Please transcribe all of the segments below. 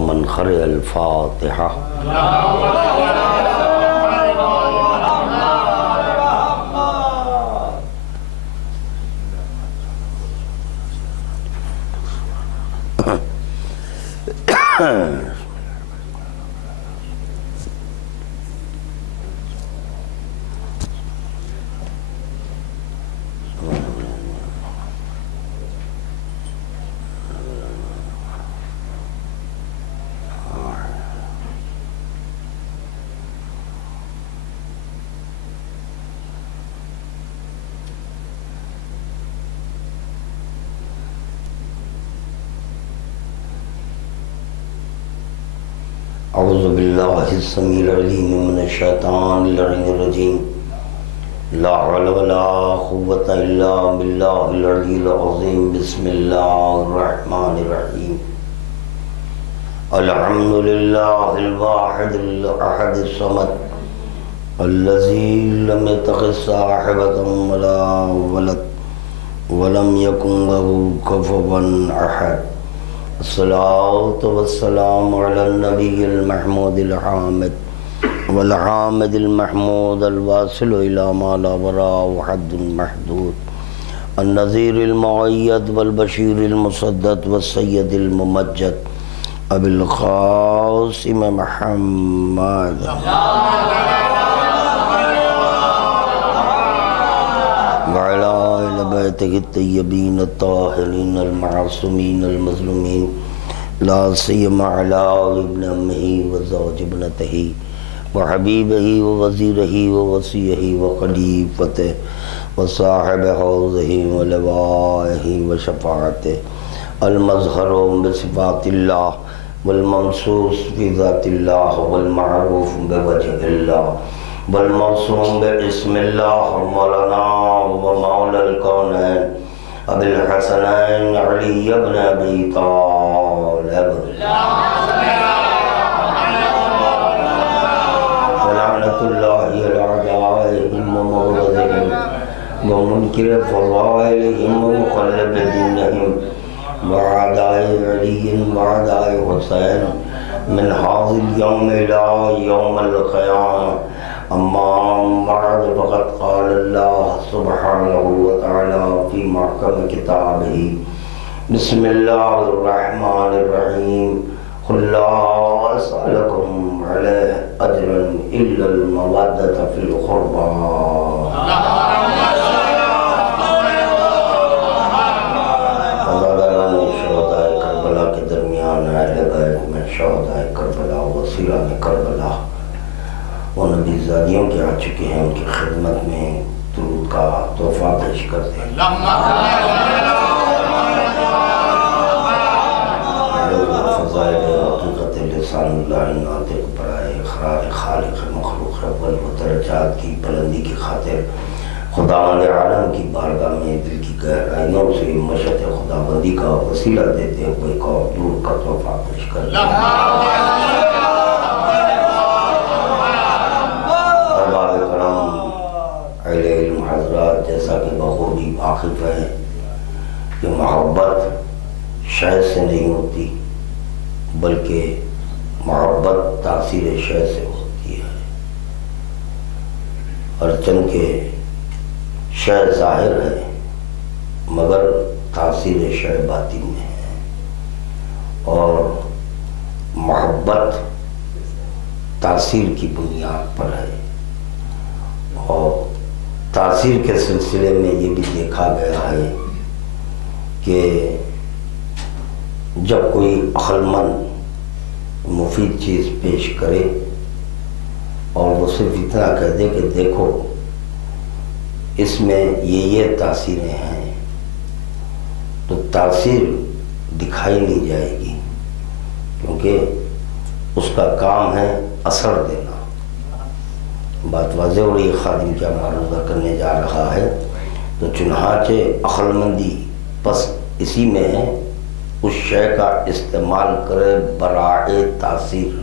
من قرأ الفاتحة اعوذ باللہ السمیع العلیم من الشیطان اللعین الرجیم لا حول ولا قوة الا باللہ العلی العظیم بسم اللہ الرحمن الرحیم الحمد للہ الواحد الاحد الصمد الذی لم يتخذ صاحبة ولا ولد ولم يكن له كفوا احد الصلاة والسلام على النبي المحمود الحامد والحامد المحمود الواصل إلى ما لا وراء حد محدود النذير المؤيد والبشير المسدد والسيد الممجد أبي القاسم محمد وعلى آل بيته الطيبين الطاهرين المعصومين المظلومين لا سيما على ابن أمه وزوج ابنته وحبيبه ووزيره ووصيه وخليفته وصاحب حوضه ولوائه وشفاعته المظهر بصفات الله والمنصوص بذات الله والمعروف بوجه الله والموسوم باسم الله مولانا ومولى الكونين أبي الحسنين علي بن أبي طالب ولعنة الله على أعدائهم ومبغضهم ومنكر فضائلهم ومقلب دينهم وأعداء علي وأعداء حسين من هذا اليوم إلى يوم القيامة أما بعد فقد قال الله سبحانه وتعالى في محكم كتابه بسم الله الرحمن الرحيم قل لا أسألكم عليه أجرا إلا المودة في القربى فضلنا شهداء کربلا کے درمیان اہل بیت میں شہداء کربلا وسیلہ کربلا وہ نبی زادیوں کے آ چکے ہیں ان کی خدمت میں درود کا تحفہ پیش کرتے ہیں فضائل حقیقت لسان اللہ ناطق برائے اقرار خالق مخلوق رب الدرجات کی بلندی کی خاطر خداوند عالم کی بارگاہ میں دل کی گہرائیوں سے مشت خدا بندی کا وسیلہ دیتے ہوئے ایک اور درود کا تحفہ پیش کرتے ہیں جیسا کہ بخوبی واقف ہے کہ محبت شے سے نہیں ہوتی بلکہ محبت تاثیر شے سے ہوتی ہے ہرچند کہ شے ظاہر ہے مگر تاثیر شے باطن میں ہے اور محبت تاثیر کی بنیاد پر ہے اور تاثیر کے سلسلے میں یہ بھی دیکھا گیا ہے کہ جب کوئی عقل مند مفید چیز پیش کرے اور وہ صرف اتنا کہہ دے کہ دیکھو اس میں یہ تاثیریں ہیں تو تاثیر دکھائی نہیں جائے گی کیونکہ اس کا کام ہے اثر دینا بات واضح ہو رہی خادم کیا معروضہ کرنے جا رہا ہے تو چنانچہ عقل مندی پس اسی میں ہے اس شے کا استعمال کرے برائے تاثیر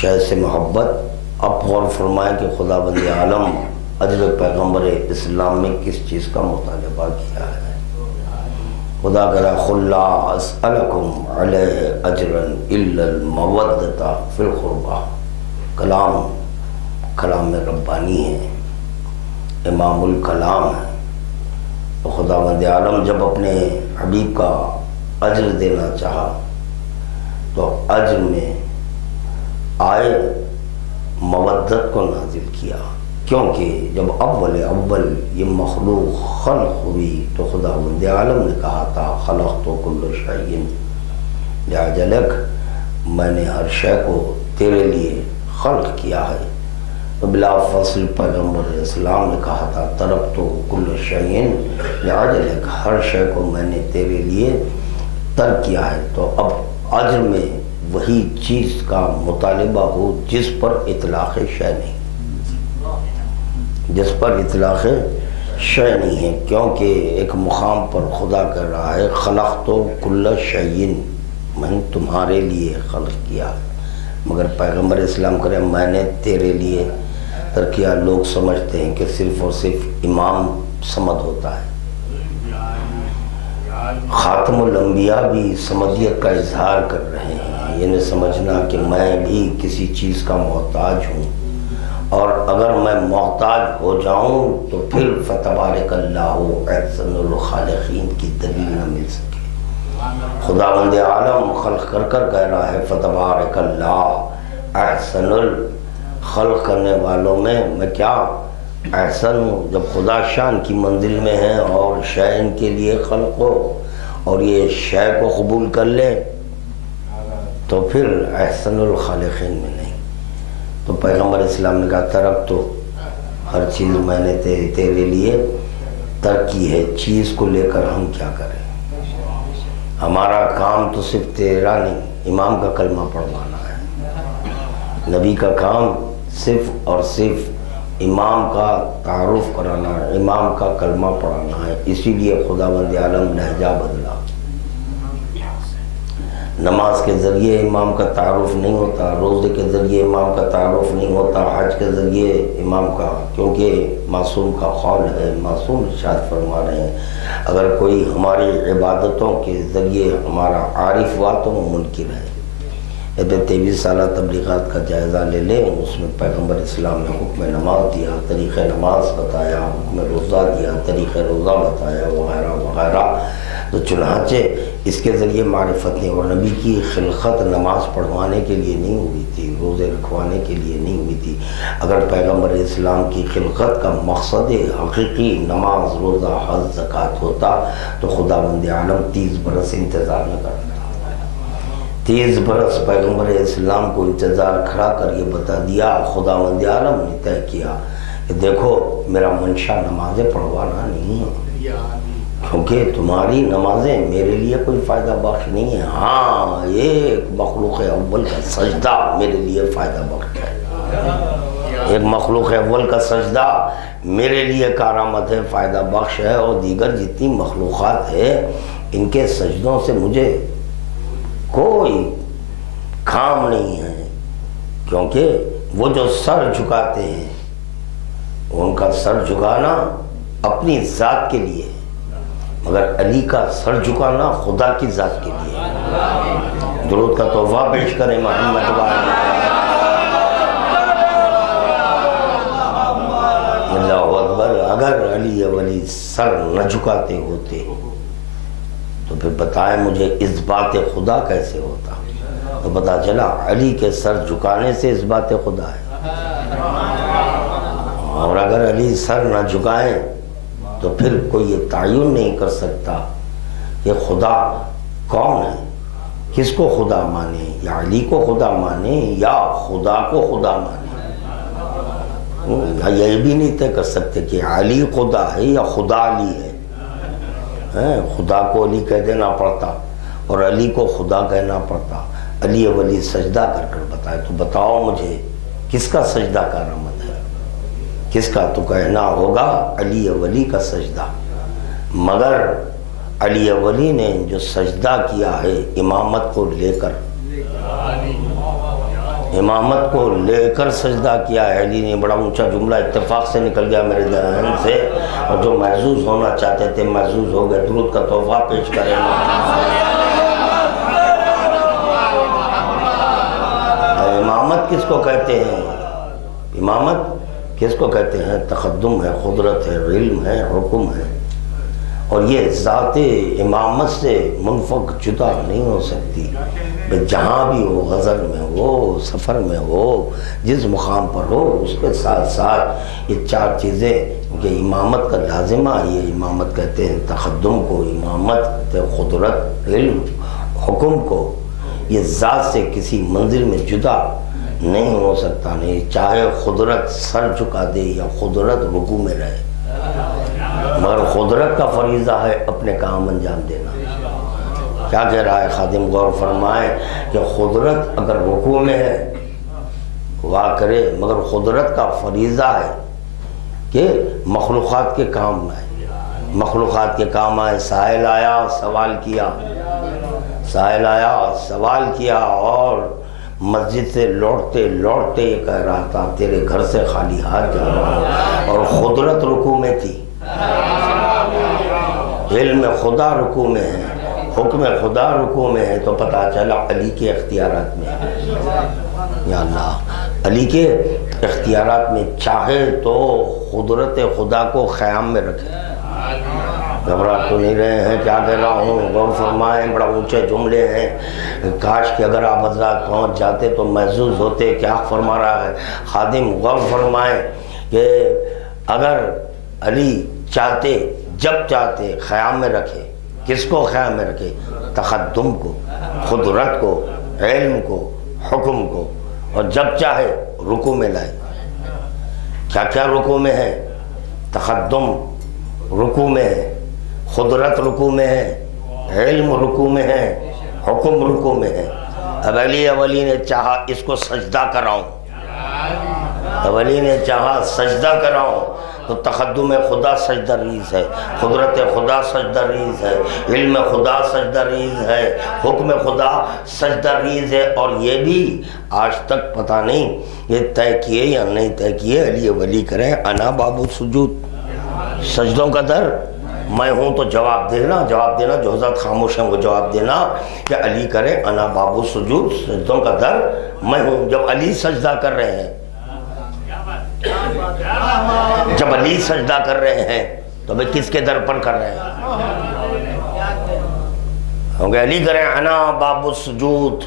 شے سے محبت اب غور فرمائیں کہ خدا بند عالم اجر پیغمبر اسلام میں کس چیز کا مطالبہ کیا ہے خدا کرا خلا اسألکم علیہ اجرا الا المودۃ فی القربہ، کلام ربانی ہے، امام الکلام ہے۔ تو خداوند عالم جب اپنے حبیب کا اجر دینا چاہا تو اجر میں آئے مودت کو نازل کیا، کیونکہ جب اول یہ مخلوق خلق ہوئی تو خداوند عالم نے کہا تھا خلقت کل شیء لأجلک، میں نے ہر شے کو تیرے لیے خلق کیا ہے۔ تو بلا فصل پیغمبر اسلام نے کہا تھا ترکت کل شیء لأجلک، ہر شے کو میں نے تیرے لیے ترک کیا ہے۔ تو اب اجر میں وہی چیز کا مطالبہ ہو جس پر اطلاق شے نہیں، جس پر اطلاق شے نہیں ہے، کیونکہ ایک مقام پر خدا کہہ رہا ہے خلقت کل شیء، میں نے تمہارے لیے خلق کیا، مگر پیغمبر اسلام کرے میں نے تیرے لیے ترک کیا۔ لوگ سمجھتے ہیں کہ صرف اور صرف امام صمد ہوتا ہے، خاتم الانبیاء بھی صمدیت کا اظہار کر رہے ہیں، یہ نہیں سمجھنا کہ میں بھی کسی چیز کا محتاج ہوں، اور اگر میں محتاج ہو جاؤں تو پھر فتبارک اللہ احسن الخالقین کی دلیل نہ مل سکے۔ خداوند عالم خلق کر کہہ رہا ہے فتبارک اللہ احسن الخلق، کرنے والوں میں کیا احسن ہوں۔ جب خدا شان کی منزل میں ہے اور شے ان کے لیے خلق ہو اور یہ شے کو قبول کر لے تو پھر احسن الخالقین میں نہیں۔ تو پیغمبر اسلام نے کہا ترک تو ہر چیز میں نے تیرے لیے ترک کی ہے، چیز کو لے کر ہم کیا کریں؟ ہمارا کام تو صرف تیرا نہیں، امام کا کلمہ پڑھوانا ہے، نبی کا کام صرف اور صرف امام کا تعارف کرانا ہے، امام کا کلمہ پڑھانا ہے۔ اسی لیے خداوند عالم لہجہ بدلا، نماز کے ذریعے امام کا تعارف نہیں ہوتا، روزے کے ذریعے امام کا تعارف نہیں ہوتا، حج کے ذریعے امام کا، کیونکہ معصوم کا قول ہے، معصوم ارشاد فرما رہے ہیں اگر کوئی ہماری عبادتوں کے ذریعے ہمارا عارف ہوا تو وہ منکر ہے۔ 23 سالہ تبلیغات کا جائزہ لے لیں، اس میں پیغمبر اسلام نے حکم نماز دیا، طریقہ نماز بتایا، حکم روزہ دیا، طریقہ روزہ بتایا، وغیرہ وغیرہ۔ تو چنانچہ اس کے ذریعے معرفت نہیں، اور نبی کی خلقت نماز پڑھوانے کے لیے نہیں ہوئی تھی، روزے رکھوانے کے لیے نہیں ہوئی تھی۔ اگر پیغمبر اسلام کی خلقت کا مقصد حقیقی نماز، روزہ، حج، زکوٰۃ ہوتا تو خداوند عالم 30 برس انتظار نہ کرتا۔ 30 برس پیغمبر اسلام کو انتظار کھڑا کر یہ بتا دیا، خداوند عالم نے طے کیا کہ دیکھو میرا منشا نمازیں پڑھوانا نہیں ہے، کیونکہ تمہاری نمازیں میرے لیے کوئی فائدہ بخش نہیں ہے، ہاں ایک مخلوق اول کا سجدہ میرے لیے فائدہ بخش ہے، ایک مخلوق اول کا سجدہ میرے لیے کارآمد ہے، فائدہ بخش ہے، اور دیگر جتنی مخلوقات ہے ان کے سجدوں سے مجھے کوئی کام نہیں ہے، کیونکہ وہ جو سر جھکاتے ہیں ان کا سر جھکانا اپنی ذات کے لیے، مگر علی کا سر جھکانا خدا کی ذات کے لیے۔ درود کا تحفہ پیش کریں محمد وعلی اللہ اکبر۔ اگر علی ولی سر نہ جھکاتے ہوتے تو پھر بتائیں مجھے اثبات خدا کیسے ہوتا؟ تو پتا چلا علی کے سر جھکانے سے اثبات خدا ہے، اور اگر علی سر نہ جھکائیں تو پھر کوئی یہ تعین نہیں کر سکتا کہ خدا کون ہے، کس کو خدا مانے، یا علی کو خدا مانے یا خدا کو خدا مانے۔ یہ بھی نہیں طے کر سکتے کہ علی خدا ہے یا خدا علی ہے، خدا کو علی کہہ دینا پڑتا اور علی کو خدا کہنا پڑتا۔ علی ولی سجدہ کر کر بتائے، تو بتاؤ مجھے کس کا سجدہ کارآمد ہے، کس کا؟ تو کہنا ہوگا علی ولی کا سجدہ، مگر علی ولی نے جو سجدہ کیا ہے امامت کو لے کر، امامت کو لے کر سجدہ کیا ہے علی نے، بڑا اونچا جملہ اتفاق سے نکل گیا میرے ذہن سے، اور جو محظوظ ہونا چاہتے تھے محظوظ ہو گئے۔ درود کا تحفہ پیش کریں۔ امامت کس کو کہتے ہیں؟ امامت کس کو کہتے ہیں؟ تقدم ہے، قدرت ہے، علم ہے، حکم ہے، اور یہ ذات امامت سے منفک جدا نہیں ہو سکتی۔ جہاں بھی ہو، غزل میں ہو، سفر میں ہو، جس مقام پر ہو، اس کے ساتھ ساتھ یہ چار چیزیں کہ امامت کا لازمہ، یہ امامت کہتے ہیں تقدم کو، امامت قدرت، علم، حکم کو، یہ ذات سے کسی منزل میں جدا نہیں ہو سکتا۔ نہیں چاہے قدرت سر جھکا دے یا قدرت رکوع میں رہے، مگر قدرت کا فریضہ ہے اپنے کام انجام دینا۔ کیا کہہ رہا ہے خادم؟ غور فرمائیں کہ قدرت اگر رکوع میں ہے واہ کرے، مگر قدرت کا فریضہ ہے کہ مخلوقات کے کام میں آئے، مخلوقات کے کام آئے۔ سائل آیا سوال کیا، سائل آیا سوال کیا، اور مسجد سے لوٹتے لوٹتے یہ کہہ رہا تھا تیرے گھر سے خالی ہاتھ جا رہا ہوں، اور قدرت رکوع میں تھی، علم خدا رکوع میں ہے، حکم خدا رکوع میں ہے، تو پتہ چلا علی کے اختیارات میں ہے۔ یا اللہ، علی کے اختیارات میں چاہے تو قدرت خدا کو خیام میں رکھے۔ گھبرا تو نہیں رہے ہیں کیا کہہ رہا ہوں؟ غور فرمائیں، بڑا اونچے جملے ہیں، کاش کہ اگر آپ حضرات پہنچ جاتے تو محظوظ ہوتے۔ کیا فرما رہا ہے خادم؟ غور فرمائیں کہ اگر علی چاہتے، جب چاہتے خیام میں رکھے، کس کو خیام میں رکھے؟ تقدم کو، قدرت کو، علم کو، حکم کو، اور جب چاہے رکوع میں لائے۔ کیا کیا رکوع میں ہے؟ تقدم رکوع میں ہے، قدرت رکوع میں ہے، علم رکوع میں ہے، حکم رکوع میں ہے۔ اب علی نے چاہا اس کو سجدہ کراؤں، اب علی نے چاہا سجدہ کراؤں، تو تقدم خدا سجدہ ریز ہے، قدرت خدا سجدہ ریز ہے، علم خدا سجدہ ریز ہے، حکم خدا سجدہ ریز ہے۔ اور یہ بھی آج تک پتہ نہیں یہ طے کیے یا نہیں طے کیے، علی ولی کریں انا باب السجود، سجدوں کا در میں ہوں، تو جواب دینا جو حضرت خاموش ہیں وہ جواب دینا کہ علی کرے انا باب السجود، سجدوں کا در میں ہوں۔ جب علی سجدہ کر رہے ہیں، جب علی سجدہ کر رہے ہیں تو بھئی کس کے در پر کر رہے ہیں؟ کیونکہ علی کریں انا باب السجود،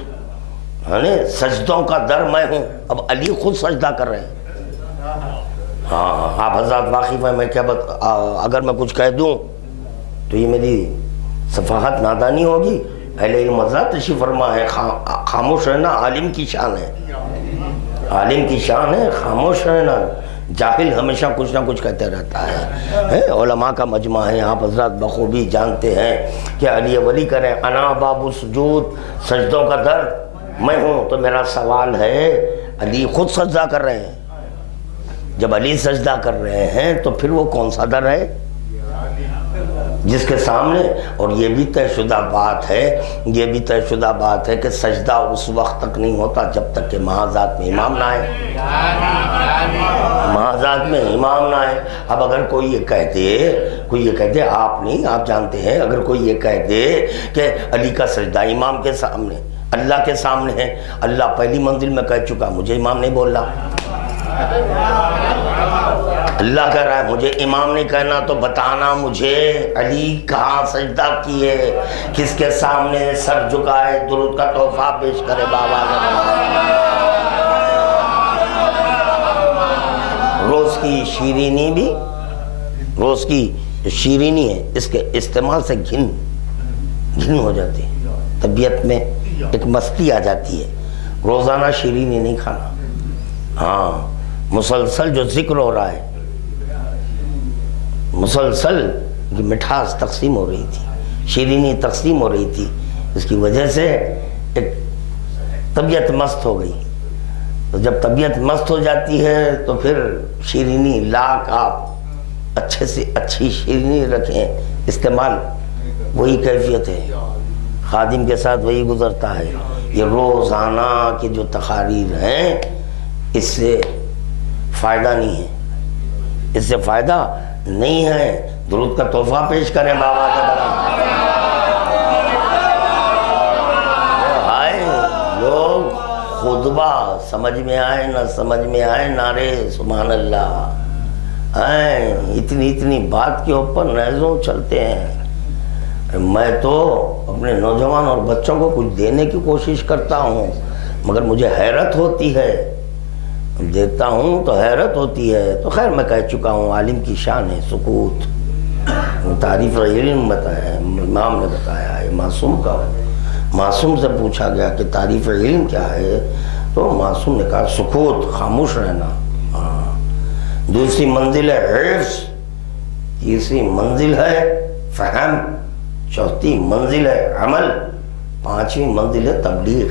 سجدوں کا در میں ہوں، اب علی خود سجدہ کر رہے ہیں۔ ہاں آپ حضرات واقف ہیں، میں کیا اگر میں کچھ کہہ دوں تو یہ میری صفاحت نادانی ہوگی۔ اہل علم حضرات تشریف فرما ہے، خاموش رہنا عالم کی شان ہے، عالم کی شان ہے خاموش رہنا۔ جاہل ہمیشہ کچھ نہ کچھ کہتے رہتا ہے۔ علماء کا مجمع ہے، آپ حضرات بخوبی جانتے ہیں کہ علی ولی کریں انا باب السجود، سجدوں کا در میں ہوں۔ تو میرا سوال ہے علی خود سجدہ کر رہے ہیں، جب علی سجدہ کر رہے ہیں تو پھر وہ کون سا در ہے جس کے سامنے؟ اور یہ بھی طے شدہ بات ہے، یہ بھی طے شدہ بات ہے کہ سجدہ اس وقت تک نہیں ہوتا جب تک کہ محاذات میں امام نہ آئے، محاذات میں امام نہ آئے۔ اب اگر کوئی یہ کہہ دے آپ نہیں، آپ جانتے ہیں، اگر کوئی یہ کہہ دے کہ علی کا سجدہ امام کے سامنے، اللہ کے سامنے ہے، اللہ پہلی منزل میں کہہ چکا مجھے امام نہیں بولنا، اللہ کہہ رہا ہے مجھے امام نہیں کہنا، تو بتانا مجھے علی کہاں سجدہ کیے، کس کے سامنے سر جھکائے، درود کا تحفہ پیش کرے بابا۔ روز کی شیرینی بھی، روز کی شیرینی ہے، اس کے استعمال سے گھن ہو جاتی ہے، طبیعت میں ایک مستی آ جاتی ہے۔ روزانہ شیرینی نہیں کھانا، ہاں مسلسل جو ذکر ہو رہا ہے، مسلسل مٹھاس تقسیم ہو رہی تھی، شیرینی تقسیم ہو رہی تھی، اس کی وجہ سے ایک طبیعت مست ہو گئی۔ تو جب طبیعت مست ہو جاتی ہے تو پھر شیرینی لاکھ آپ اچھے سے اچھی شیرینی رکھیں، استعمال وہی کیفیت ہے۔ خادم کے ساتھ وہی گزرتا ہے. یہ روزانہ کی جو تقاریر ہیں اس سے فائدہ نہیں ہے، اس سے فائدہ نہیں ہے. درود کا تحفہ پیش کریں بابا کے برابر. ہائے لوگ خطبہ سمجھ میں آئے نہ سمجھ میں آئے، نعرے سبحان اللہ، اتنی بات کے اوپر نیزوں چلتے ہیں. میں تو اپنے نوجوان اور بچوں کو کچھ دینے کی کوشش کرتا ہوں، مگر مجھے حیرت ہوتی ہے، دیکھتا ہوں تو حیرت ہوتی ہے. تو خیر میں کہہ چکا ہوں عالم کی شان ہے سکوت. تعریف علم بتایا ہے، امام نے بتایا ہے معصوم کا. معصوم سے پوچھا گیا کہ تعریف علم کیا ہے تو معصوم نے کہا سکوت، خاموش رہنا. دوسری منزل ہے حفظ، تیسری منزل ہے فہم، چوتھی منزل ہے عمل، پانچویں منزل ہے تبلیغ.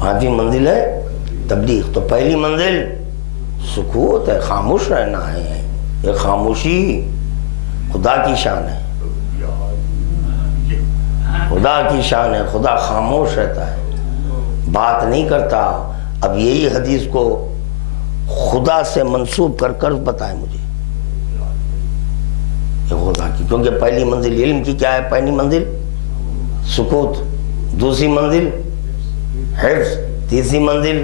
پانچویں منزل ہے تبلیغ. تو پہلی منزل سکوت ہے، خاموش رہنا ہے. یہ خاموشی خدا کی شان ہے، خدا کی شان ہے. خدا خاموش رہتا ہے، بات نہیں کرتا. اب یہی حدیث کو خدا سے منسوب کر کر بتائے مجھے یہ خدا کی، کیونکہ پہلی منزل علم کی کیا ہے؟ پہلی منزل سکوت، دوسری منزل حفظ، تیسری منزل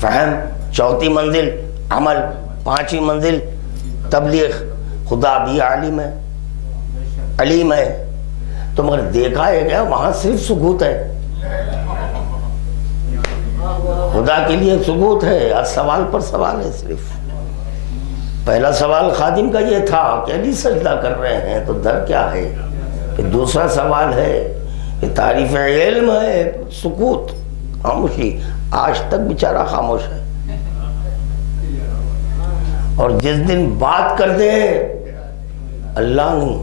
فہم، چوتھی منزل عمل، پانچویں منزل تبلیغ. خدا بھی عالم ہے، علیم ہے. تو مگر دیکھا ہے کیا وہاں صرف سکوت ہے. خدا کے لیے سکوت ہے، اور سوال پر سوال ہے. صرف پہلا سوال خادم کا یہ تھا کہ علی سجدہ کر رہے ہیں تو در کیا ہے. پھر دوسرا سوال ہے کہ تعریف علم ہے، سکوت، خاموشی. آج تک بیچارہ خاموش ہے. اور جس دن بات کر دے اللہ نہیں.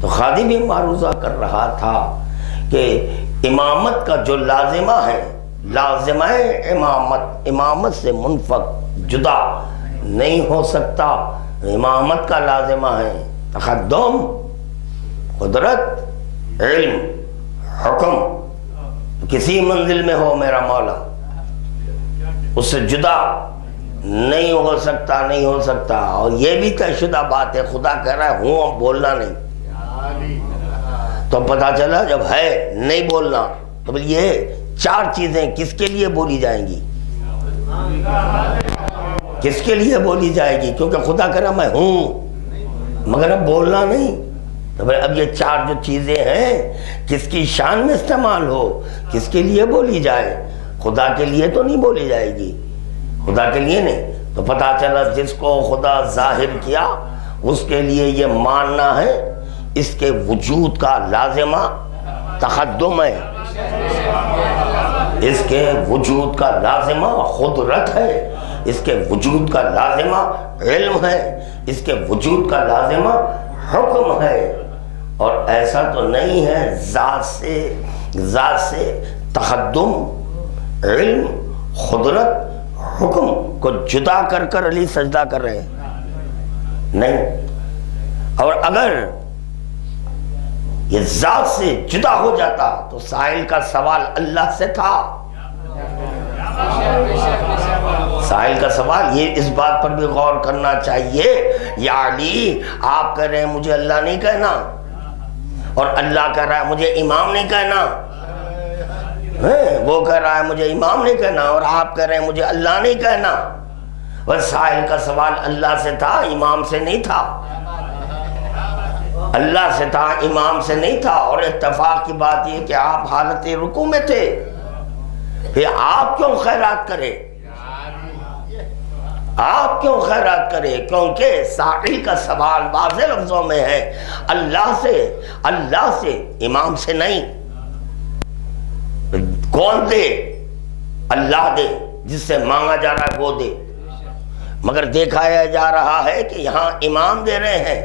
تو خادم یہ معروضہ کر رہا تھا کہ امامت کا جو لازمہ ہے، لازمہ امامت، امامت سے منفک جدا نہیں ہو سکتا. امامت کا لازمہ ہے تقدم، قدرت، علم، حکم. کسی منزل میں ہو میرا مولا، اس سے جدا نہیں ہو سکتا، نہیں ہو سکتا. اور یہ بھی طے شدہ بات ہے، خدا کہہ رہا ہے ہوں اب بولنا نہیں. تو پتا چلا جب ہے نہیں بولنا تو بول یہ چار چیزیں کس کے لیے بولی جائیں گی؟ کس کے لیے بولی جائے گی؟ کیونکہ خدا کہہ رہا میں ہوں مگر اب بولنا نہیں. تو بھائی اب یہ چار جو چیزیں ہیں کس کی شان میں استعمال ہو، کس کے لیے بولی جائے؟ خدا کے لیے تو نہیں بولی جائے گی، خدا کے لیے نہیں. تو پتا چلا جس کو خدا ظاہر کیا اس کے لیے یہ ماننا ہے اس کے وجود کا لازمہ تقدم ہے، اس کے وجود کا لازمہ قدرت ہے، اس کے وجود کا لازمہ علم ہے، اس کے وجود کا لازمہ حکم ہے. اور ایسا تو نہیں ہے ذات سے تقدم، علم، قدرت، حکم کو جدا کر کر علی سجدہ کر رہے ہیں، نہیں. اور اگر یہ ذات سے جدا ہو جاتا تو سائل کا سوال اللہ سے تھا. سائل کا سوال یہ اس بات پر بھی غور کرنا چاہیے، یا علی آپ کہہ رہے ہیں مجھے اللہ نہیں کہنا، اور اللہ کہہ رہا ہے مجھے امام نہیں کہنا. وہ کہہ رہا ہے مجھے امام نہیں کہنا اور آپ کہہ رہے ہیں مجھے اللہ نہیں کہنا. بس سائل کا سوال اللہ سے تھا، امام سے نہیں تھا. اللہ سے تھا، امام سے نہیں تھا. اور اتفاق کی بات یہ کہ آپ حالت رکوع میں تھے، پھر آپ کیوں خیرات کرے؟ آپ کیوں خیرات کرے؟ کیونکہ سائل کا سوال واضح لفظوں میں ہے اللہ سے، امام سے نہیں. کون دے؟ اللہ دے، جس سے مانگا جا رہا ہے وہ دے. مگر دیکھایا جا رہا ہے کہ یہاں امام دے رہے ہیں،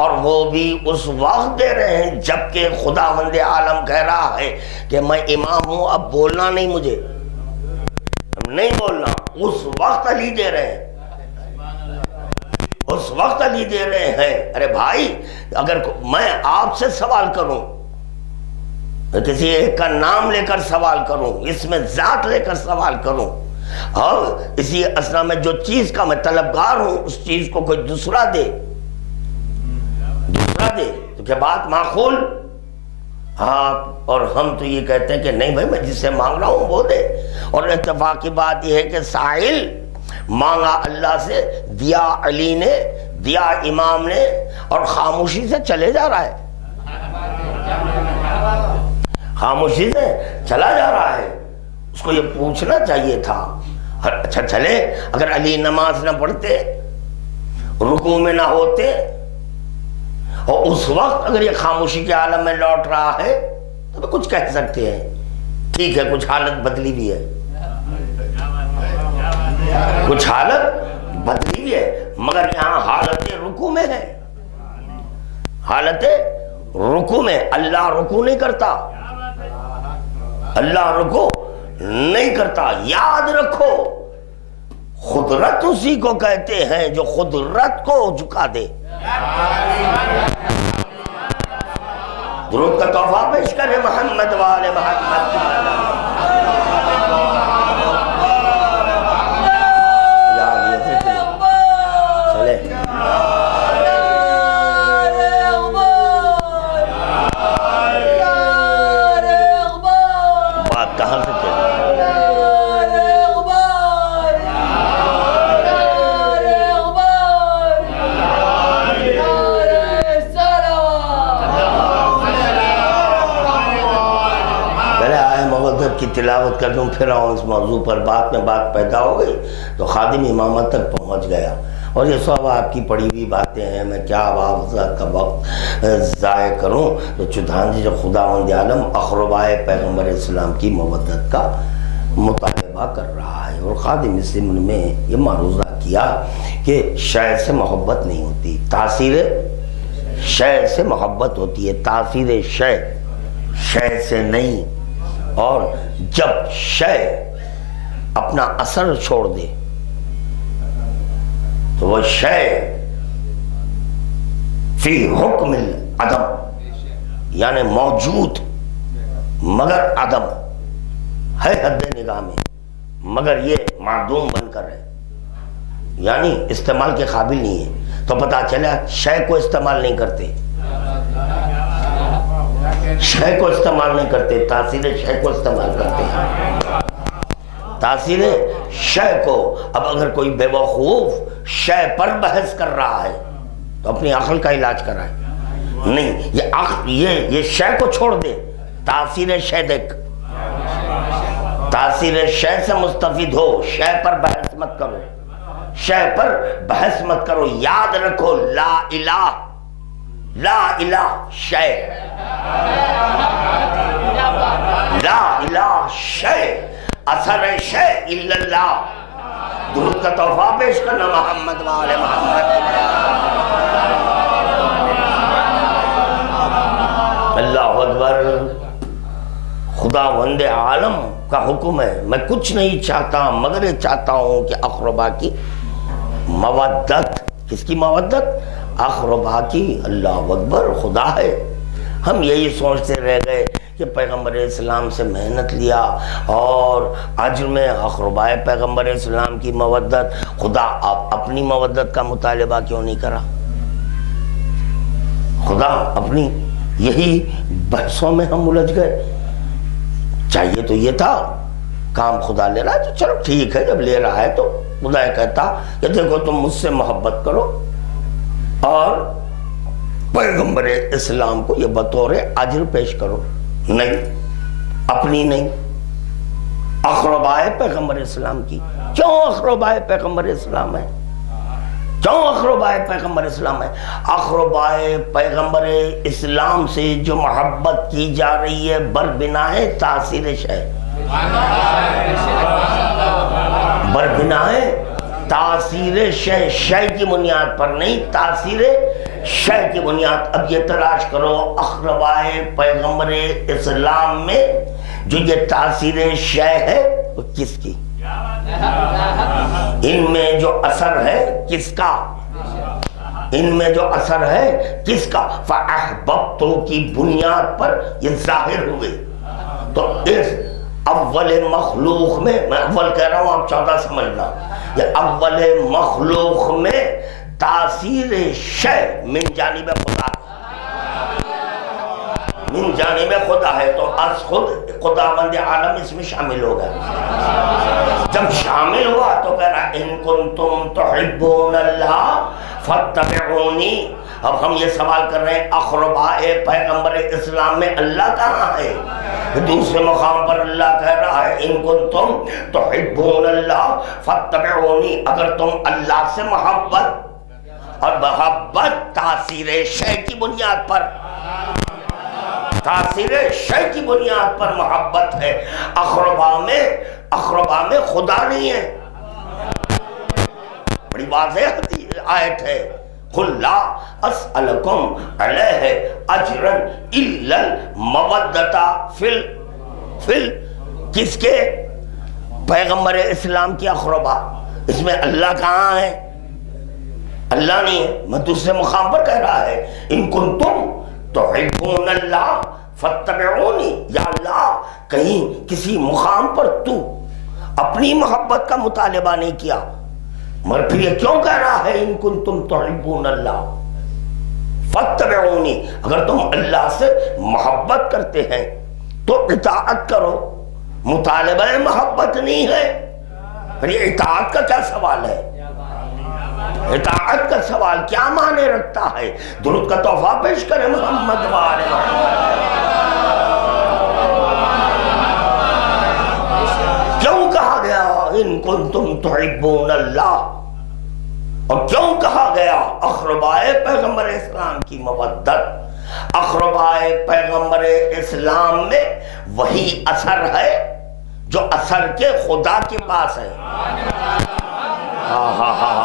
اور وہ بھی اس وقت دے رہے ہیں جبکہ خداوند عالم کہہ رہا ہے کہ میں امام ہوں، اب بولنا نہیں، مجھے نہیں بولنا. اس وقت علی دے رہے ہیں، اس وقت علی دے رہے ہیں. ارے بھائی اگر میں آپ سے سوال کروں کسی ایک کا نام لے کر سوال کروں، اس میں ذات لے کر سوال کروں، اور اسی اسنا میں جو چیز کا میں طلبگار ہوں اس چیز کو کوئی دوسرا دے تو کیا بات معقول؟ آپ اور ہم تو یہ کہتے ہیں کہ نہیں بھائی میں جس سے مانگ رہا ہوں وہ دے. اور اتفاق کی بات یہ ہے کہ سائل مانگا اللہ سے، دیا علی نے، دیا امام نے، اور خاموشی سے چلے جا رہا ہے، خاموشی سے چلا جا رہا ہے. اس کو یہ پوچھنا چاہیے تھا. اچھا چلے، اگر علی نماز نہ پڑھتے، رکوع میں نہ ہوتے، اور اس وقت اگر یہ خاموشی کے عالم میں لوٹ رہا ہے تو کچھ کہہ سکتے ہیں، ٹھیک ہے کچھ حالت بدلی بھی ہے، کچھ حالت بدلی بھی ہے، مگر یہاں حالت رکوع میں ہے، حالت رکوع میں. اللہ رکوع نہیں کرتا، اللہ رکوع نہیں کرتا. یاد رکھو قدرت اسی کو کہتے ہیں جو قدرت کو جھکا دے. درود کا تحفہ پیش کرے محمد والے محمد. چلے بات کہاں سے چلے؟ کی تلاوت کر دوں پھر آؤں اس موضوع پر. بات میں بات پیدا ہو گئی تو خادم امامت تک پہنچ گیا، اور یہ سب آپ کی پڑھی ہوئی باتیں ہیں، میں کیا آپ کا وقت ضائع کروں. تو چودھان جی جو خداوند عالم اقربائے پیغمبر اسلام کی مودت کا مطالبہ کر رہا ہے، اور خادم اسلام میں یہ معروضہ کیا کہ شے سے محبت نہیں ہوتی، تاثیر شے سے محبت ہوتی ہے، تاثیر شے سے نہیں. اور جب شے اپنا اثر چھوڑ دے تو وہ شے فی حکم العدم، یعنی موجود مگر عدم ہے حد نگاہ میں، مگر یہ معدوم بن کر ہے، یعنی استعمال کے قابل نہیں ہے. تو پتہ چلا شے کو استعمال نہیں کرتے، شے کو استعمال نہیں کرتے، تاثیر شے کو استعمال کرتے ہیں، تاثیر شے کو. اب اگر کوئی بے وقوف شے پر بحث کر رہا ہے تو اپنی عقل کا علاج کرائے. نہیں، یہ شے کو چھوڑ دے، تاثیر شے دیکھ، تاثیر شے سے مستفید ہو، شے پر بحث مت کرو، شے پر بحث مت کرو. یاد رکھو لا الہ، لا الہ شے، لا الہ شے، اثر شے الا اللہ. درود کا تحفہ پیش کرنا محمد والے محمد. اللہ اکبر. خداوند عالم کا حکم ہے، میں کچھ نہیں چاہتا مگر یہ چاہتا ہوں کہ اقربا کی مودت. کس کی مودت؟ اقربا کی. اللہ اکبر. خدا ہے. ہم یہی سوچتے رہ گئے کہ پیغمبر اسلام سے محنت لیا اور اجر میں اقربائے پیغمبر اسلام کی مودت. خدا آپ اپنی مودت کا مطالبہ کیوں نہیں کرا؟ خدا اپنی یہی بحثوں میں ہم الجھ گئے. چاہیے تو یہ تھا کام خدا لے رہا ہے تو چلو ٹھیک ہے، جب لے رہا ہے تو خدا کہتا کہ دیکھو تم مجھ سے محبت کرو اور پیغمبر اسلام کو یہ بطور اجر پیش کرو. نہیں، اپنی نہیں، اقربائے پیغمبر اسلام کی. کیوں اقربائے پیغمبر اسلام ہے؟ کیوں اقربائے پیغمبر اسلام ہے؟ اقربائے پیغمبر اسلام سے جو محبت کی جا رہی ہے بربناء تاثیر شے، بربناء تاثیر شے، شے کی بنیاد پر نہیں، تاثیر شے کی بنیاد. اب یہ تلاش کرو اقربائے پیغمبر اسلام میں جو یہ تاثیر شے ہے وہ کس کی؟ ان میں جو اثر ہے کس کا؟ ان میں جو اثر ہے کس کا؟ فَأَحْبَبْتُ کی بنیاد پر یہ ظاہر ہوئے. تو اس اول مخلوق میں اول کہہ رہا ہوں، آپ 14 سمجھنا، یہ اول مخلوق میں تاثیر شے من جانب خدا، من جانب خدا ہے، تو از خود خداوند عالم اس میں شامل ہو گیا. جب شامل ہوا تو کہہ رہا ان کنتم تحبون اللہ فاتبعونی. اب ہم یہ سوال کر رہے ہیں اقربائے پیغمبر اسلام میں اللہ کہاں ہے؟ دوسرے مقام پر اللہ کہہ رہا ہے ان کنتم تحبون اللہ فاتبعونی. اگر تم اللہ سے محبت، اور محبت تاثیر شے کی بنیاد پر، تاثیر شے کی بنیاد پر محبت ہے. اقربا میں خدا نہیں ہے. بڑی واضح آیت ہے، قُلْ لَا أَسْأَلُكُمْ عَلَيْهِ أَجْرًا إِلَّا الْمَوَدَّةَ فِي کس کے؟ پیغمبر اسلام کی اقربا. اس میں اللہ کہاں ہے؟ اللہ نہیں ہے. میں دوسرے مقام پر کہہ رہا ہے ان کنتم تحبون اللہ فاتبعونی. یا اللہ، کہیں کسی مقام پر تو اپنی محبت کا مطالبہ نہیں کیا، مگر پھر یہ کیوں کہہ رہا ہے ان کنتم تحبون اللہ فاتبعونی؟ اگر تم اللہ سے محبت کرتے ہیں تو اطاعت کرو. مطالبہ محبت نہیں ہے، پھر یہ اطاعت کا کیا سوال ہے؟ اطاعت کا سوال کیا معنی رکھتا ہے؟ درود کا تحفہ پیش کریں محمد وآلہ محمد. کیوں کہا گیا ان کنتم تحبون اللہ، اور کیوں کہا گیا اقربائے پیغمبر اسلام کی مودت؟ اقربائے پیغمبر اسلام میں وہی اثر ہے جو اثر کے خدا کے پاس ہے.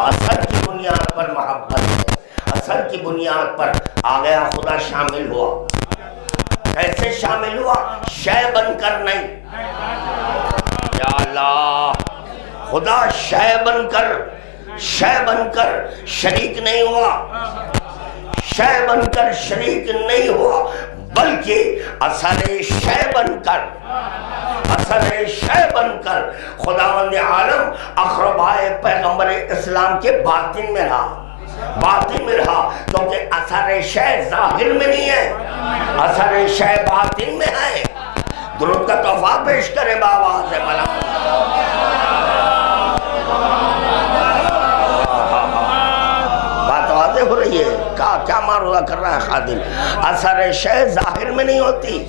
اثر کی بنیاد پر محبت ہے، اثر کی بنیاد پر آ گیا خدا شامل ہوا. کیسے شامل ہوا؟ شے بن کر نہیں. یا اللہ، خدا شے بن کر شریک نہیں ہوا، شے بن کر شریک نہیں ہوا، بلکہ اثر شے بن کر خداوند عالم اقربائے پیغمبر اسلام کے باطن میں رہا، کیونکہ اثر شے ظاہر میں نہیں ہے، اثر شے باطن میں ہے. درود کا تحفہ پیش کریں بآواز بلند. بات واضح ہو رہی ہے؟ کیا معروضہ کر رہا ہے خادم؟ اثر شے ظاہر میں نہیں ہوتی،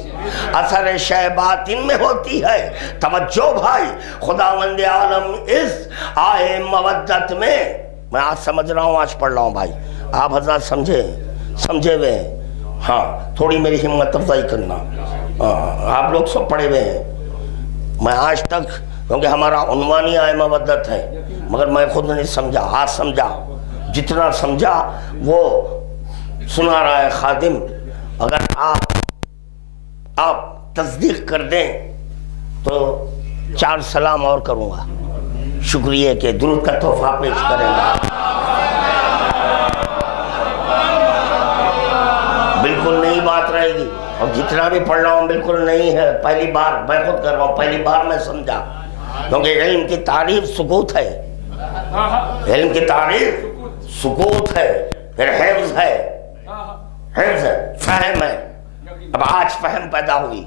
اثر شے باطن میں ہوتی ہے. توجہ بھائی، خداوند عالم اس آئے مودت میں آج سمجھ رہا ہوں، آج پڑھ رہا ہوں بھائی، آپ حضرات سمجھے ہوئے ہیں. ہاں، تھوڑی میری ہمت افزائی کرنا. آپ لوگ سب پڑھے ہوئے ہیں. میں آج تک، کیونکہ ہمارا عنوان ہی آئے مودت ہے، مگر میں خود نہیں سمجھا. آج سمجھا، جتنا سمجھا وہ سنا رہا ہے خادم. اگر آپ تصدیق کر دیں تو 4 سلام اور کروں گا. شکریہ کہ درود کا تحفہ پیش کریں گا. بالکل نئی بات رہے گی، اور جتنا بھی پڑھ رہا ہوں بالکل نہیں ہے. پہلی بار میں خود کر رہا ہوں، پہلی بار میں سمجھا. کیونکہ علم کی تعریف سکوت ہے، علم کی تعریف سکوت ہے، پھر حفظ ہے، فہم ہے. اب آج فہم پیدا ہوئی،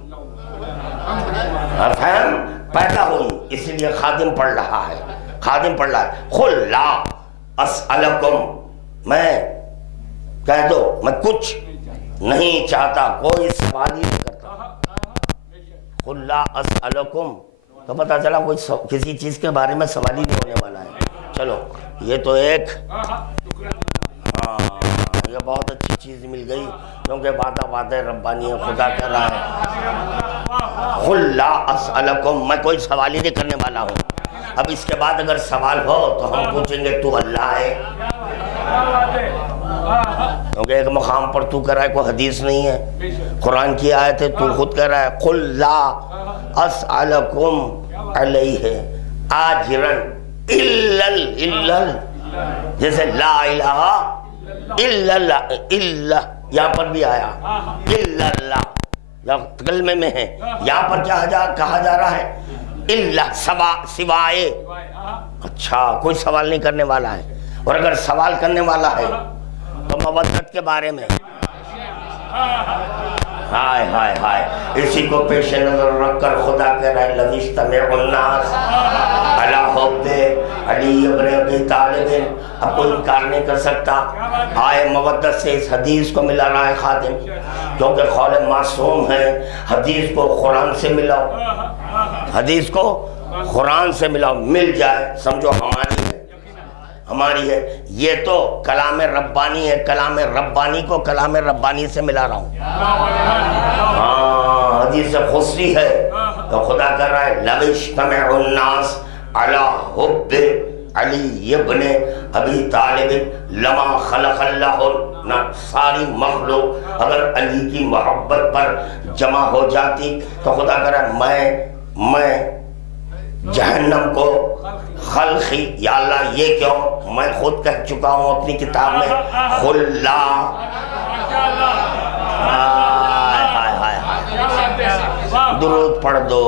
اس لیے خادم پڑھ رہا ہے. قُلْ لَا أَسْأَلُكُمْ، میں کہہ دو میں کچھ نہیں چاہتا، کوئی سوال ہی نہیں کرتا. قُلْ لَا أَسْأَلُكُمْ، تو پتہ چلا کوئی کسی چیز کے بارے میں سوال ہی نہیں ہونے والا ہے. چلو، یہ تو ایک یہ بہت اچھی چیز مل گئی، کیونکہ وعدہ ربانی ہے. خدا کہہ رہا ہے قُلْ لَا أَسْأَلُكُمْ، میں کوئی سوال ہی نہیں کرنے والا ہوں. اب اس کے بعد اگر سوال ہو تو ہم پوچھیں گے تو اللہ ہے، کیونکہ ایک مقام پر تو کہہ رہا ہے کوئی حدیث نہیں ہے، قرآن کی آیت ہے. تو خود کہہ رہا ہے قُلْ لَا أَسْأَلُكُمْ عَلَيْهِ آجِرًا إِلَّا جیسے لا الہ الا اللہ، الا یہاں پر بھی آیا الا اللہ، کلمے میں ہے، یہاں پر کیا کہا جا رہا ہے؟ الا، سوائے۔ اچھا، کوئی سوال نہیں کرنے والا ہے، اور اگر سوال کرنے والا ہے تو مودت کے بارے میں، ہائے ہائے ہائے، اسی کو پیش نظر رکھ کر خدا کہہ رہا ہے لَوِجْتَمَعَ النَّاسُ عَلَىٰ حُبِّ عَلِيِّ بْنِ أَبِي طالب۔ اب کوئی انکار نہیں کر سکتا، آئے مودت سے اس حدیث کو ملا رہا ہے خادم، کیونکہ قول معصوم ہے، حدیث کو قرآن سے ملاؤ، حدیث کو قرآن سے ملاؤ، مل جائے سمجھو ہماری ہے، ہماری ہے۔ یہ تو کلام ربانی ہے، کلام ربانی کو کلام ربانی سے ملا رہا ہوں۔ ہاں، حدیث خصوصی ہے، تو خدا کر رہا ہے لَوِجْتَمَعَ النَّاسُ عَلَىٰ حُبِّ عَلِيِّ بْنِ أَبِي طالب لَمَا خَلَقَ اللَّهُ، ساری مخلوق اگر علی کی محبت پر جمع ہو جاتی تو خدا کر رہا ہے میں جہنم کو خلقی، یا اللہ یہ کیوں؟ میں خود کہہ چکا ہوں اپنی کتاب میں خلا، درود پڑھ دو۔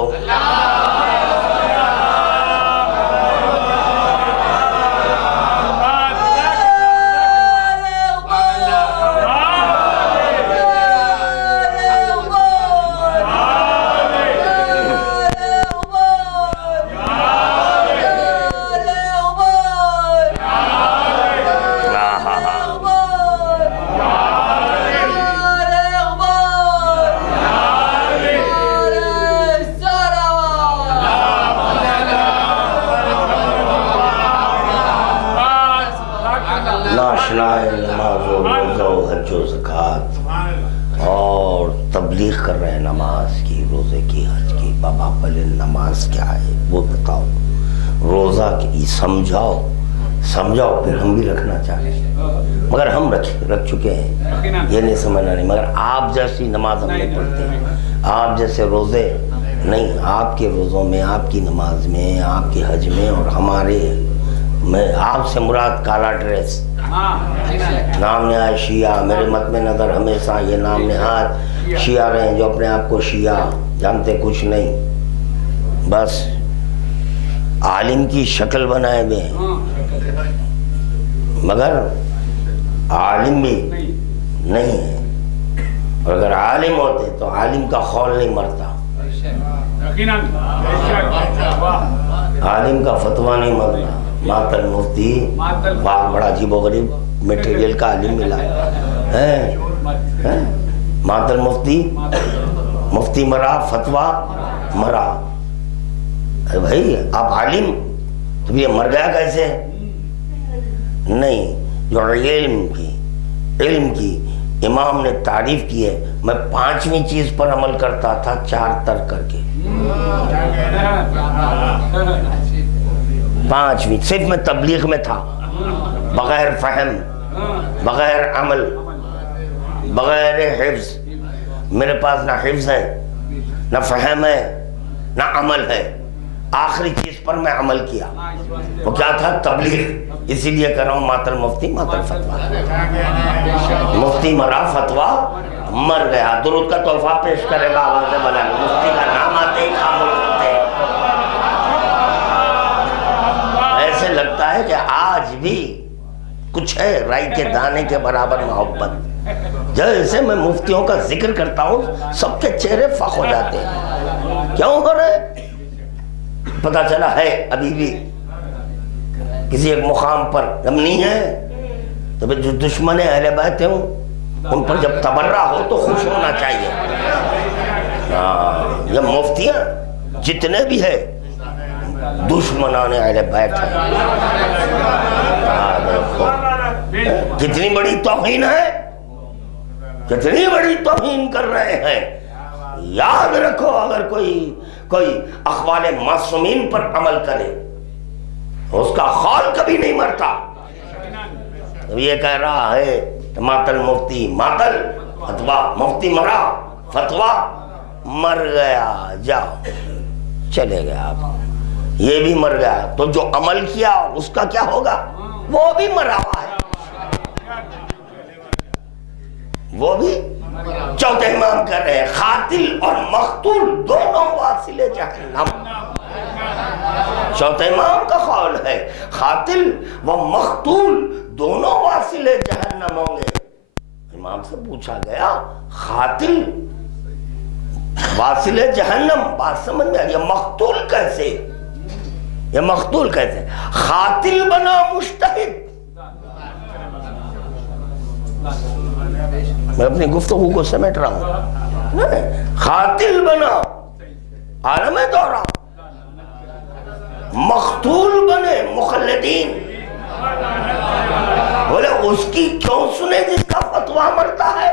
اور تبلیغ کر رہے ہیں نماز کی، روزے کی، حج کی، بابا پہلے نماز کیا ہے وہ بتاؤ، روزہ کی سمجھاؤ، پھر ہم بھی رکھنا چاہتے ہیں، مگر ہم رکھ چکے ہیں، یہ نہیں سمجھنا نہیں، مگر آپ جیسی نماز ہم نہیں پڑھتے ہیں، آپ جیسے روزے نہیں، آپ کے روزوں میں، آپ کی نماز میں، آپ کے حج میں، اور ہمارے میں، آپ سے مراد کالا ڈریس، نام نہاد شیعہ، میرے مد میں نظر ہمیشہ یہ نام نہاد شیعہ رہے ہیں، جو اپنے آپ کو شیعہ جانتے کچھ نہیں، بس عالم کی شکل بنائے ہوئے ہیں، مگر عالم بھی نہیں ہے، اور اگر عالم ہوتے تو عالم کا خول نہیں مرتا، عالم کا فتویٰ نہیں مرتا، ماتل مفتی، بڑا عجیب و غریب میٹیریل کا عالم ملا ہے، ماتل مفتی مرا، فتویٰ مرا، بھائی آپ عالم تو یہ مر گیا کیسے؟ نہیں، جو علم کی امام نے تعریف کی ہے، میں 5ویں چیز پر عمل کرتا تھا 4 ترک کر کے، 5ویں صرف میں تبلیغ میں تھا، بغیر فہم، بغیر عمل، بغیر حفظ، میرے پاس نہ حفظ ہے، نہ فہم ہے، نہ عمل ہے، آخری چیز پر میں عمل کیا، وہ کیا تھا؟ تبلیغ، اسی لیے کر رہا ہوں ماتل مفتی ماتل فتویٰ، مفتی مرا فتویٰ مر گیا، درود کا تحفہ پیش کرے گا آواز بلند، مفتی کا نام آتے ہی خاموش ہوتے، ایسے لگتا ہے کہ آج بھی کچھ ہے رائی کے دانے کے برابر محبت، جیسے میں مفتیوں کا ذکر کرتا ہوں سب کے چہرے فخ ہو جاتے ہیں، کیوں ہو رہے؟ پتا چلا ہے ابھی بھی کسی ایک مقام پر جب نہیں ہے تو جو دشمن اہل بیت ہیں ان پر جب تبرہ ہو تو خوش ہونا چاہیے، یہ مفتیاں جتنے بھی ہے دشمنان اہل بیت ہیں، کتنی بڑی توہین ہے، کتنی بڑی توہین کر رہے ہیں، یاد رکھو اگر کوئی اقوال معصومین پر عمل کرے اس کا خول کبھی نہیں مرتا، یہ کہہ رہا ہے ماتل مفتی ماتل فتویٰ، مفتی مرا فتویٰ مر گیا، جاؤ چلے گیا، آپ یہ بھی مر گیا، تو جو عمل کیا اس کا کیا ہوگا؟ وہ بھی مرا ہوا ہے۔ وہ بھی چوتھے امام کر رہے ہیں قاتل اور مقتول دونوں واصل جہنم. چوتھے امام کا قول ہے قاتل و مقتول دونوں واصل جہنم ہوں گے. امام سے پوچھا گیا قاتل واصل جہنم بات سمجھ میں آ رہی ہے, مقتول کیسے؟ یہ مقتول کیسے؟ قاتل بنا مجتہد. میں اپنی گفتگو کو سمیٹ رہا ہوں. قاتل بنا عالم دورہ, مقتول بنے مخلدین. بولے اس کی کیوں سنے جس کا فتویٰ مرتا ہے؟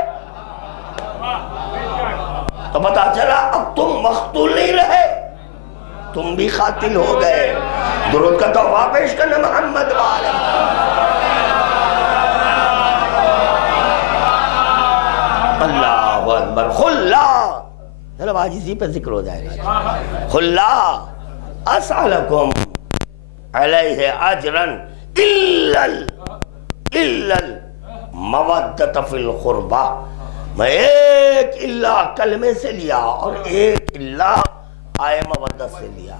تو پتا چلا اب تم مقتول نہیں رہے, تم بھی قاتل ہو گئے. درود کا تحفہ پیش کرنا محمد والے. اللہ اکبر. خلا, چلو آج اسی پہ ذکر ہو جائے گا. خلا اسألکم علیہ اجرن الا المودۃ فی القربہ. میں ایک اللہ کلمے سے لیا اور ایک اللہ آئے مودت سے لیا.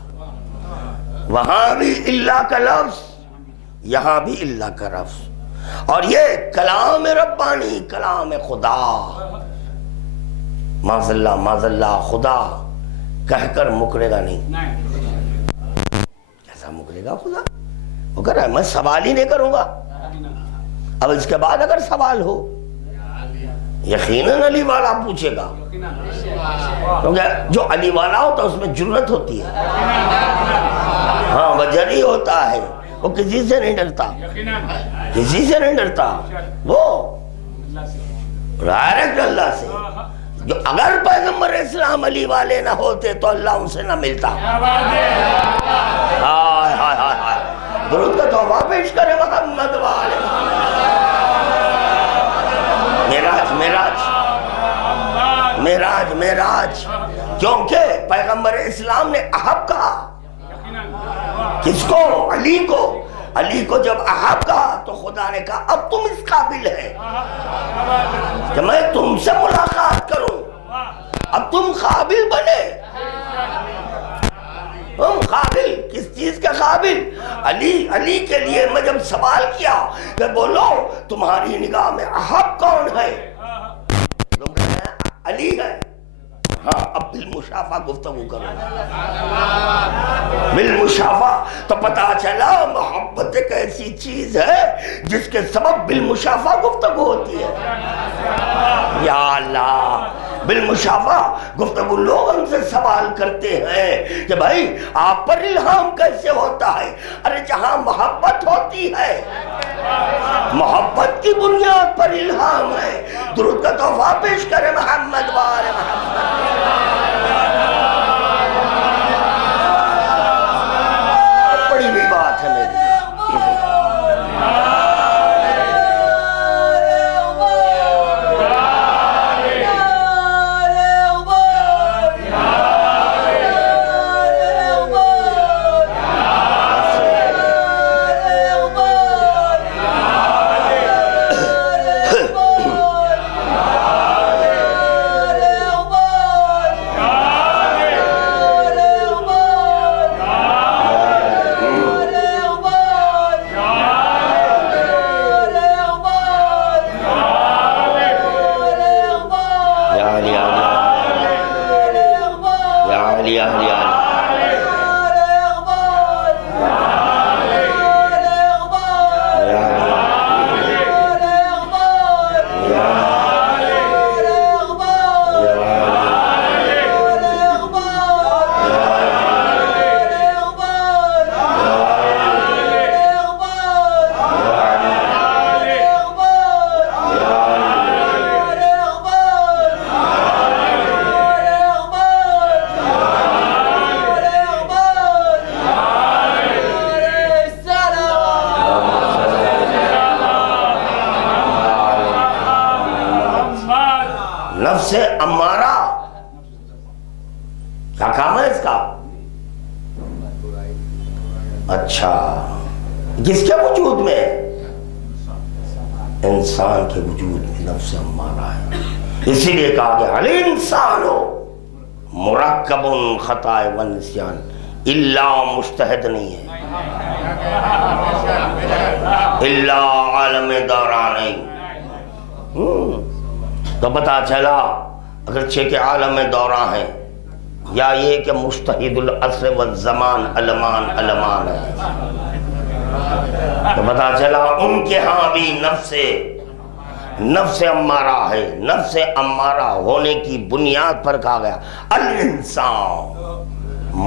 وہاں بھی اللہ کا لفظ, یہاں بھی اللہ کا لفظ, اور یہ کلام ربانی, کلام خدا. معاذ اللہ خدا کہہ کر مکرے گا نہیں. کیسا مکرے گا خدا؟ وہ کہہ رہا ہے میں سوال ہی نہیں کروں گا. اب اس کے بعد اگر سوال ہو یقیناً علی والا پوچھے گا, کیونکہ جو علی والا ہوتا ہے اس میں جرت ہوتی ہے. ہاں وہ جری ہوتا ہے, وہ کسی سے نہیں ڈرتا, کسی سے نہیں ڈرتا, وہ ڈائریکٹ اللہ سے. جو اگر پیغمبر اسلام علی والے نہ ہوتے تو اللہ ان سے نہ ملتا. ہائے ہائے ہائے ہائے. درود کا تحفہ پیش کرے محمد والے. معراج کیونکہ پیغمبر اسلام نے احب کہا. کس کو؟ علی کو. علی کو جب احب کہا تو خدا نے کہا اب تم اس قابل ہے کہ میں تم سے ملاقات کروں. اب تم قابل بنے. تم قابل کس چیز کا قابل؟ علی کے لیے میں جب سوال کیا کہ بولو تمہاری نگاہ میں احب کون ہے, لوگ کہتے ہیں علی ہے. ہاں اب بالمشافہ گفتگو کرو. بالمشافہ تو پتا چلا محبت ایک ایسی چیز ہے جس کے سبب بالمشافہ گفتگو ہوتی ہے. یا اللہ, بالمشافہ گفتگو. لوگ ہم سے سوال کرتے ہیں کہ بھائی آپ پر الہام کیسے ہوتا ہے؟ ارے جہاں محبت ہوتی ہے, محبت کی بنیاد پر الہام ہے. درود کا تحفہ پیش کرے محمد وآل محمد. بڑی بھی بات ہے میری. نفس امارہ کیا کام ہے اس کا؟ اچھا کس کے وجود میں؟ انسان کے وجود میں نفس امارہ ہے، اسی لیے کہا گیا الانسان مرکب خطا و نسیان، الا مجتہد نہیں ہے، الا عالم دوران نہیں۔ تو پتا چلا اگرچہ کہ عالم دوران ہے، یا یہ کہ مجتہد العصر والزمان علمان علمان ہے، تو پتا چلا ان کے ہاں بھی نفس امارہ ہے۔ نفس امارہ ہونے کی بنیاد پر کہا گیا الانسان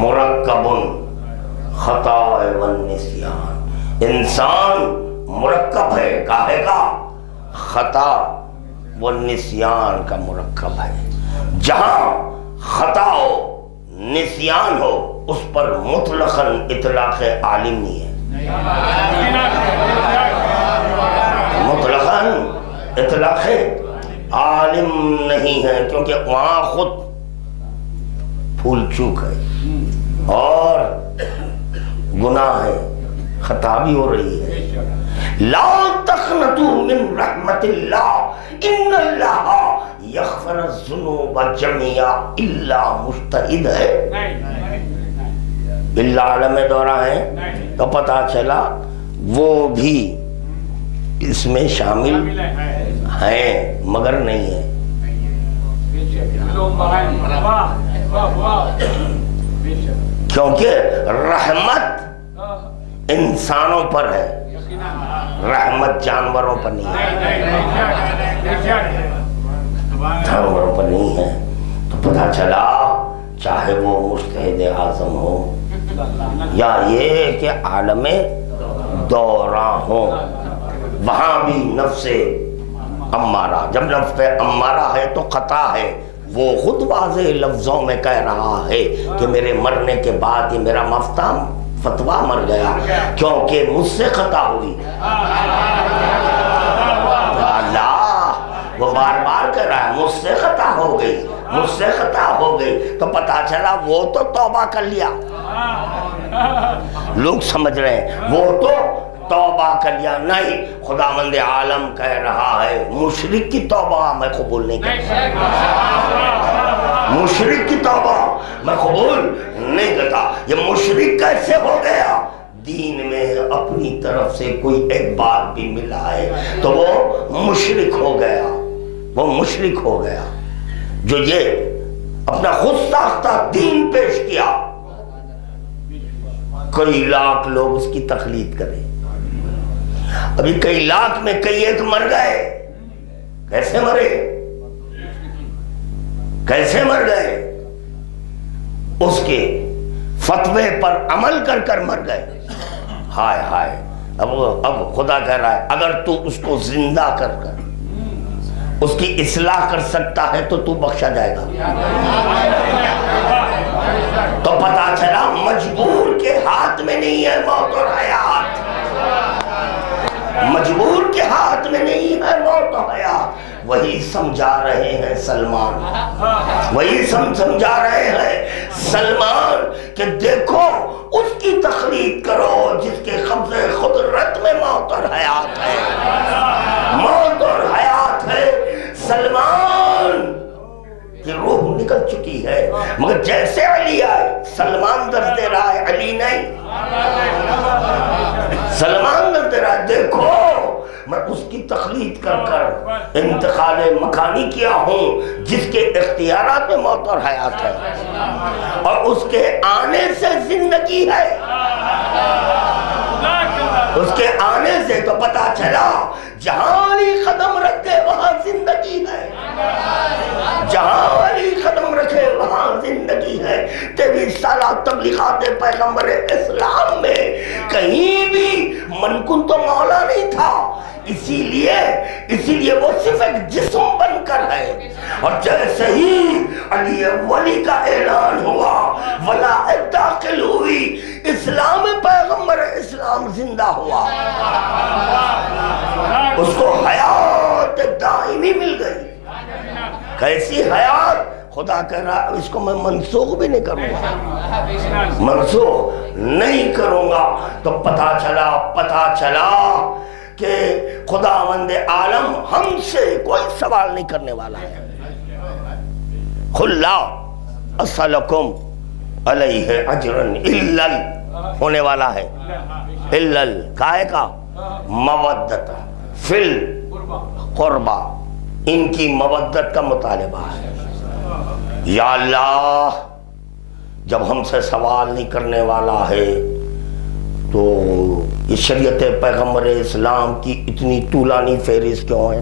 مرکب خطا والنسیان، انسان مرکب ہے، کاہے کا؟ خطا والنسیان کا مرکب ہے۔ جہاں خطا ہو نسیان ہو اس پر مطلقاً اطلاق عالم نہیں ہے، مطلقاً اطلاق عالم نہیں ہے، کیونکہ وہاں خود پھول چوک ہے اور گناہ ہے، خطا بھی ہو رہی ہے۔ لا تقنطوا من رحمت اللہ ان اللہ یغفر الذنوب جميعا الا مجتہد ہے، الا عالم دورہ ہے، تو پتا چلا وہ بھی اس میں شامل ہیں مگر نہیں ہے۔ کیونکہ رحمت انسانوں پر ہے، رحمت جانوروں پر نہیں ہے، جانوروں پر نہیں ہے۔ تو پتہ چلا چاہے وہ مجتہد اعظم ہو یا یہ کہ عالم دورہ ہو، وہاں بھی نفس امارہ، جب نفس امارہ ہے تو خطا ہے۔ وہ خود واضح لفظوں میں کہہ رہا ہے کہ میرے مرنے کے بعد یہ میرا فتویٰ مر گیا کیونکہ مجھ سے خطا ہوئی۔ وہ بار بار کہہ رہا ہے مجھ سے خطا ہو گئی، مجھ سے خطا ہو گئی، تو پتا چلا وہ تو توبہ کر لیا۔ لوگ سمجھ رہے ہیں وہ تو توبہ کر لیا، نہیں، خداوند عالم کہہ رہا ہے مشرک کی توبہ میں قبول نہیں کرتا، مشرک کی توبہ میں قبول نہیں کرتا۔ یہ مشرک کیسے ہو گیا؟ دین میں اپنی طرف سے کوئی ایک بات بھی ملا ہے تو وہ مشرک ہو گیا، وہ مشرک ہو گیا جو یہ اپنا خود ساختہ دین پیش کیا۔ کئی لاکھ لوگ اس کی تقلید کریں، ابھی کئی لاکھ میں کئی ایک مر گئے، کیسے مرے؟ کیسے مر گئے؟ اس کے فتوے پر عمل کر کر مر گئے۔ ہائے ہائے، اب خدا کہہ رہا ہے اگر تو اس کو زندہ کر کر اس کی اصلاح کر سکتا ہے تو تو بخشا جائے گا۔ تو پتا چلا مجبور کے ہاتھ میں نہیں ہے موت اور حیات، مجبور کے ہاتھ میں نہیں ہے موت و حیات۔ وہی سمجھا رہے ہیں سلمان، وہی سمجھا رہے ہیں سلمان کہ دیکھو اس کی تقلید کرو جس کے قبضے قدرت میں موت اور حیات ہے، موت اور حیات ہے۔ سلمان کی روح نکل چکی ہے، مگر جیسے علی آئے سلمان درد دے رہا ہے، علی نہیں، سلمان درد دے رہا ہے۔ دیکھو میں اس کی تقلید کر کر انتقال مکانی کیا ہوں جس کے اختیارات میں موت اور حیات ہے، اور اس کے آنے سے زندگی ہے، اس کے آنے سے تو پتا چلا جہاں علی قدم رکھے وہاں زندگی ہے، جہاں علی قدم رکھے وہاں زندگی ہے۔ 23 سالہ تبلیغات پیغمبر اسلام میں کہیں بھی من کن تو مولا نہیں تھا، اسی لیے وہ صرف ایک جسم بن کر ہے، اور جیسے ہی علی ولی کا اعلان ہوا، ولایت داخل ہوئی، اسلام پیغمبر اسلام زندہ ہوا، اس کو حیات دائمی مل گئی۔ کیسی حیات؟ خدا کہہ رہا ہے اس کو میں منسوخ بھی نہیں کروں گا، منسوخ نہیں کروں گا۔ تو پتا چلا کہ خداوند عالم ہم سے کوئی سوال نہیں کرنے والا ہے. قُلْ لَا أَسْأَلُكُمْ عَلَيْهِ أَجْرًا إِلَّا ہونے والا ہے إِلَّا کائے کا مودت فی القربہ، ان کی مودت کا مطالبہ ہے. یا اللہ جب ہم سے سوال نہیں کرنے والا ہے تو یہ شریعت پیغمبر اسلام کی اتنی طولانی فہرست کیوں ہے؟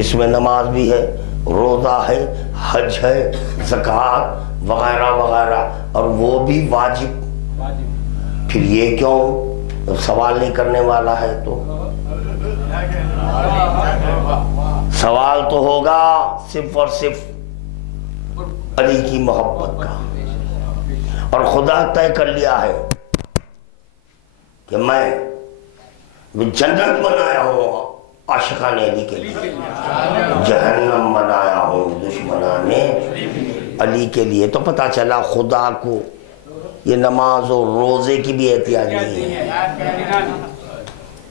اس میں نماز بھی ہے، روزہ ہے، حج ہے، زکوٰۃ وغیرہ وغیرہ، اور وہ بھی واجب. پھر یہ کیوں سوال نہیں کرنے والا ہے؟ تو سوال تو ہوگا صرف اور صرف علی کی محبت کا. اور خدا طے کر لیا ہے کہ میں جنت بنایا ہوں عاشقان علی کے لیے، جہنم بنایا ہوں دشمنان علی کے لیے. تو پتہ چلا خدا کو یہ نماز اور روزے کی بھی احتیاج نہیں ہے،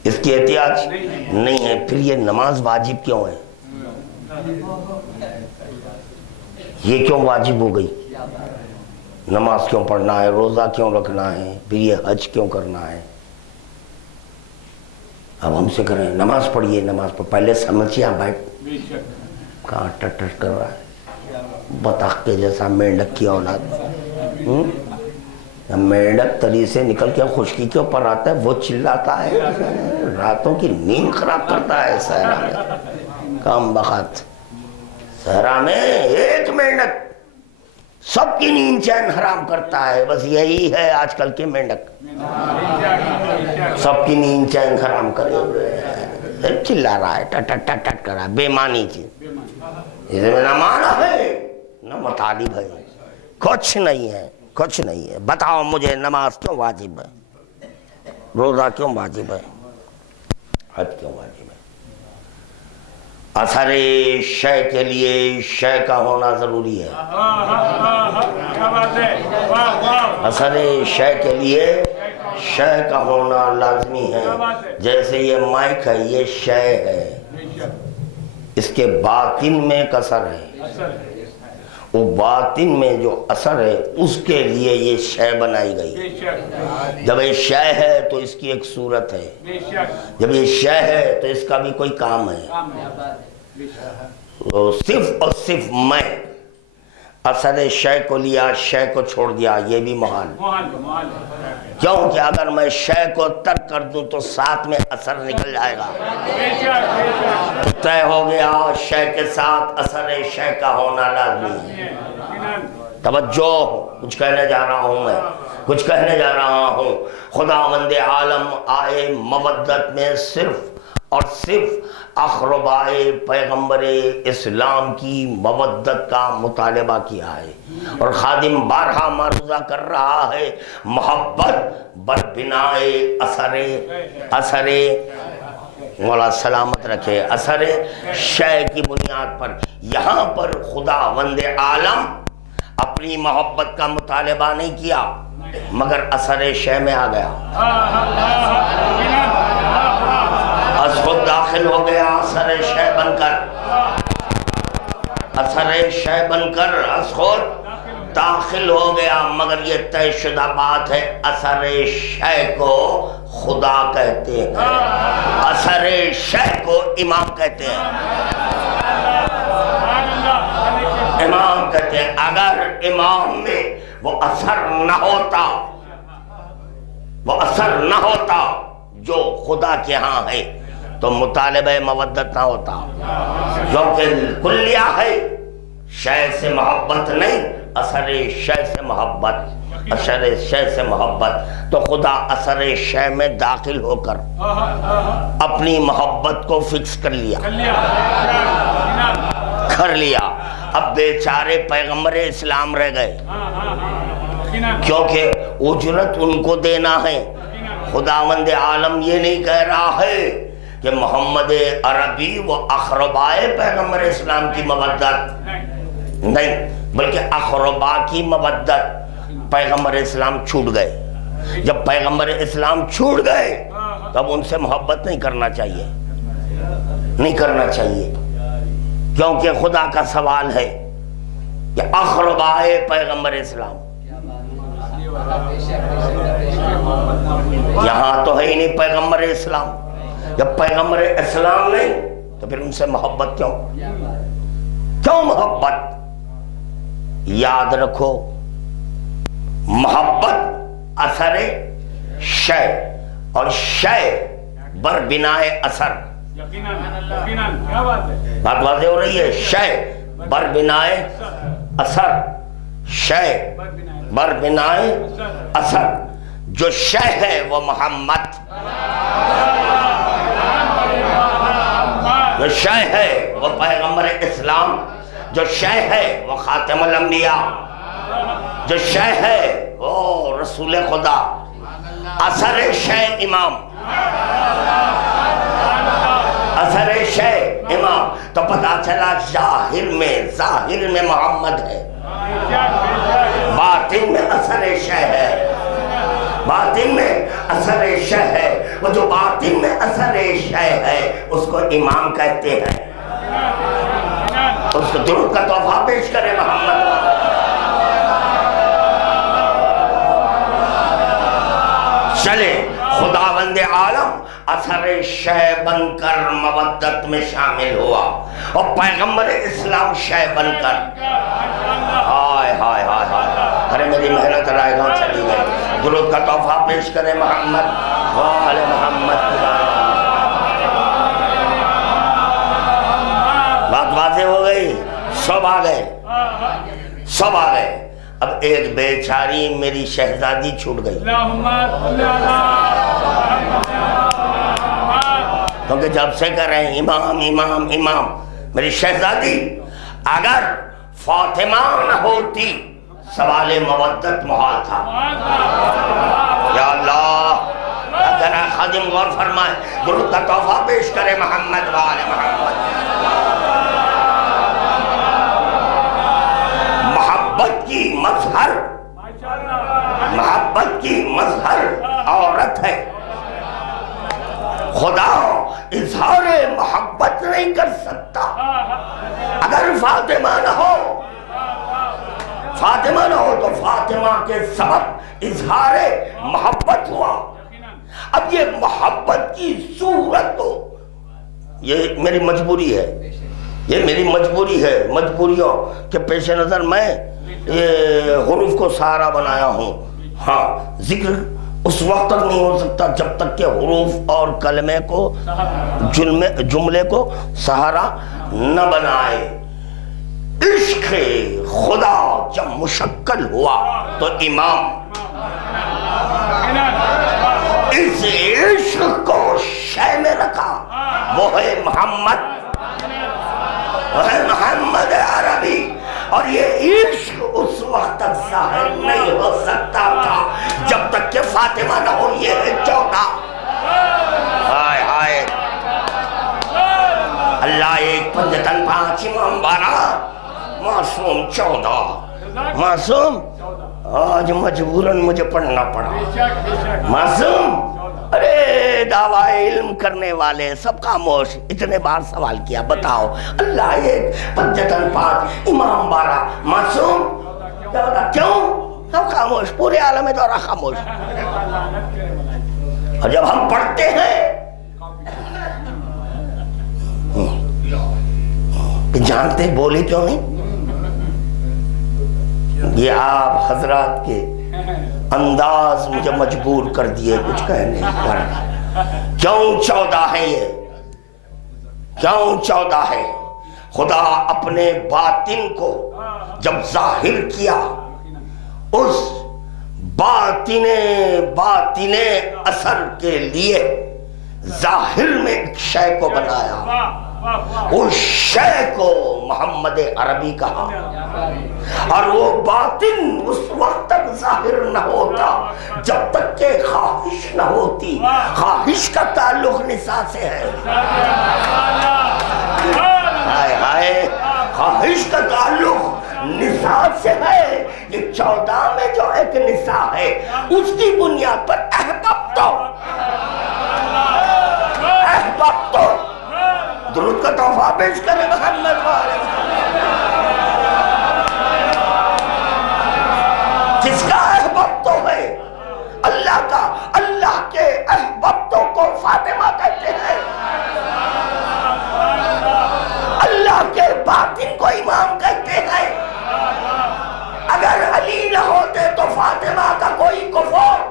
اس کی احتیاج نہیں ہے. پھر یہ نماز واجب کیوں ہے؟ یہ کیوں واجب ہو گئی؟ نماز کیوں پڑھنا ہے، روزہ کیوں رکھنا ہے، پھر یہ حج کیوں کرنا ہے؟ اب ہم سے کریں نماز پڑھیے، نماز پڑھ، پہلے سمجھیے. بیٹھ کہاں ٹٹ ٹٹ کر رہا ہے بطخ کے جیسا، مینڈک کی اولاد. مینڈک تری سے نکل کے خشکی کے اوپر آتا ہے، وہ چلاتا ہے، راتوں کی نیند خراب کرتا ہے صحرا میں. کام بخت صحرا میں ایک مینڈک سب کی نیند چین حرام کرتا ہے. بس یہی ہے آج کل کے مینڈک، سب کی نیند چین حرام کرے ہوئے، چلا رہا ہے، ٹٹ ٹٹ ٹٹ کر رہا ہے، بے معنی چیز. اس میں نہ معنی ہے نہ مطالب ہے، کچھ نہیں ہے، کچھ نہیں ہے. بتاؤ مجھے نماز کیوں واجب ہے، روزہ کیوں واجب ہے، حج کیوں واجب ہے؟ اثر شے کے لیے شے کا ہونا ضروری ہے. اثر شے کے لیے شے کا ہونا لازمی ہے. جیسے یہ مائک ہے، یہ شے ہے، اس کے باطن میں ایک اثر ہے، وہ باطن میں جو اثر ہے اس کے لیے یہ شے بنائی گئی. جب یہ شے ہے تو اس کی ایک صورت ہے، جب یہ شے ہے تو اس کا بھی کوئی کام ہے. صرف اور صرف میں اثر شے کو لیا، شے کو چھوڑ دیا، یہ بھی محال. کیونکہ اگر میں شے کو ترک کر دوں تو ساتھ میں اثر نکل جائے گا. طے ہو گیا شے کے ساتھ اثر شے کا ہونا لازمی ہے. توجہ، کچھ کہنے جا رہا ہوں، میں کچھ کہنے جا رہا ہوں. خداوند عالم آئے مودت میں صرف اور صرف اقربائے پیغمبر اسلام کی مودت کا مطالبہ کیا ہے. اور خادم بارہا معروضہ کر رہا ہے محبت بر بنائے اثر مولا سلامت رکھے، اثر شے کی بنیاد پر. یہاں پر خداوند عالم اپنی محبت کا مطالبہ نہیں کیا مگر اثر شے میں آ گیا. از خود داخل ہو گیا اثر شے بن کر، اثر شے بن کر از خود داخل ہو گیا. مگر یہ طے شدہ بات ہے، اثر شے کو خدا کہتے ہیں، اثر شے کو امام کہتے ہیں. امام کہتے ہیں اگر امام میں وہ اثر نہ ہوتا جو خدا کے ہاں ہے تو مطالبہ مودت نہ ہوتا. کیونکہ کلیہ ہے، شے سے محبت نہیں، اثر شے سے محبت، اثر شے سے محبت. تو خدا اثر شے میں داخل ہو کر اپنی محبت کو فکس کر لیا. اب بیچارے پیغمبر اسلام رہ گئے، کیونکہ اجرت ان کو دینا ہے. خداوند عالم یہ نہیں کہہ رہا ہے کہ محمد عربی و اقربائے پیغمبر اسلام کی مودت نہیں، بلکہ اقربا کی مودت. پیغمبر اسلام چھوٹ گئے. جب پیغمبر اسلام چھوٹ گئے تو اب ان سے محبت نہیں کرنا چاہیے، نہیں کرنا چاہیے، کیونکہ خدا کا سوال ہے کہ اقربائے پیغمبر اسلام یہاں تو ہے ہی نہیں پیغمبر اسلام، جب پیغمبر اسلام نہیں تو پھر ان سے محبت کیوں محبت؟ یاد رکھو محبت اثر شے اور شے بر بنائے اثر، بات واضح ہو رہی ہے؟ شے بر بنائے اثر، شے بر بنائے اثر، جو شے ہے وہ محمد، جو شے ہے وہ پیغمبر اسلام، جو شے ہے وہ خاتم الانبیاء، جو شے ہے وہ رسول خدا، اثر شے امام، اثر شے امام، تو پتہ چلا ظاہر میں محمد ہے، باطن میں اثر شے ہے، باطن میں اثر شے ہے، وہ جو باطن میں اثر شے ہے اس کو امام کہتے ہیں، اس کو درود کا تحفہ پیش کرے محمد۔ چلے خداوند عالم اثر شے بن کر مودت میں شامل ہوا اور پیغمبر اسلام شے بن کر، ہائے ہائے ہائے ہائے، ارے میری محنت رائے گاں چلی گئی، درود کا تحفہ پیش کرے محمد وآل محمد۔ بات واضح ہو گئی، سب آ گئے، سب آ گئے، اب ایک بیچاری میری شہزادی چھوٹ گئی، کیونکہ جب سے کر رہے ہیں امام امام امام، میری شہزادی اگر فاطمہ نہ ہوتی سوال مودت محال تھا۔ یا اللہ، اگر خادم غور فرمائے، درود کا تحفہ پیش کرے محمد وآل محمد۔ محبت کی مظہر، محبت کی مظہر عورت ہے، خدا اظہار محبت نہیں کر سکتا اگر فاطمہ نہ ہو، فاطمہ نہ ہو تو فاطمہ کے سبب اظہار محبت ہوا۔ اب یہ محبت کی صورت تو یہ میری مجبوری ہے، یہ میری مجبوری ہے، مجبوریوں کے پیش نظر میں یہ حروف کو سہارا بنایا ہوں۔ ہاں، ذکر اس وقت تک نہیں ہو سکتا جب تک کہ حروف اور کلمے کو جملے کو سہارا نہ بنائے۔ عشق خدا جب مشکل ہوا تو امام اس عشق کو شے میں رکھا، وہ ہے محمد، وہ ہے محمد عربی، اور یہ عشق اس وقت تک ظاہر نہیں ہو سکتا تھا جب تک کہ فاطمہ نہ ہو، یہ ہے 14۔ ہائے ہائے، اللہ ایک پنجتن پانچ امام 12 معصوم 14، معصوم آج مجبوراً مجھے پڑھنا پڑا، معصوم۔ ارے دعویٰ علم کرنے والے سب خاموش، اتنے بار سوال کیا، بتاؤ اللہ ایک پنجتن 5 امام 12 معصوم، کیوں سب خاموش؟ پورے عالم دورہ خاموش۔ اور جب ہم پڑھتے ہیں جانتے بولے کیوں نہیں؟ یہ آپ حضرات کے انداز مجھے مجبور کر دیے کچھ کہنے پر۔ کیوں 14 ہے یہ؟ کیوں 14 ہے؟ خدا اپنے باطن کو جب ظاہر کیا، اس باطن اثر کے لیے ظاہر میں ایک شے کو بنایا، اس شے کو محمد عربی کہا، اور وہ باطن اس وقت تک ظاہر نہ ہوتا جب تک کہ خواہش نہ ہوتی۔ خواہش کا تعلق نساء سے ہے، ہائے ہائے، خواہش کا تعلق نساء سے ہے۔ یہ 14 میں جو ایک نساء ہے اس کی بنیاد پر احباب تو درود کا تحفہ پیش کرے محمد والے جس کا احباب تو ہے اللہ کا، اللہ کے احبابتوں کو فاطمہ کہتے ہیں، اللہ کے باطن کو امام کہتے ہیں۔ اگر علی نہ ہوتے تو فاطمہ کا کوئی کفر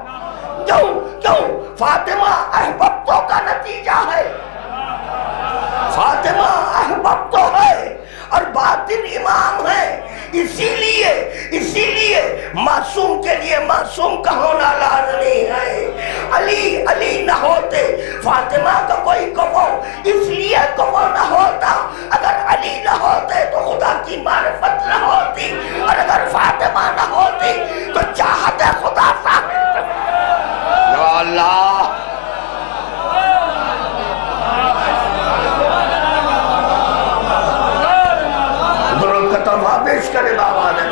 کیوں؟ فاطمہ احبابتوں کا نتیجہ ہے، فاطمہ احبابتوں ہے اور باطن امام ہے۔ اسی لیے معصوم کے لیے معصوم کا ہونا لازمی ہے۔ علی نہ ہوتے فاطمہ کا کوئی کفر، اس لیے کفر نہ ہوتا۔ اگر علی نہ ہوتے تو خدا کی معرفت نہ ہوتی، اور اگر فاطمہ نہ ہوتی تو چاہت خدا ثابت۔ یا اللہ، درود کا تحفہ پیش کرے بابا نے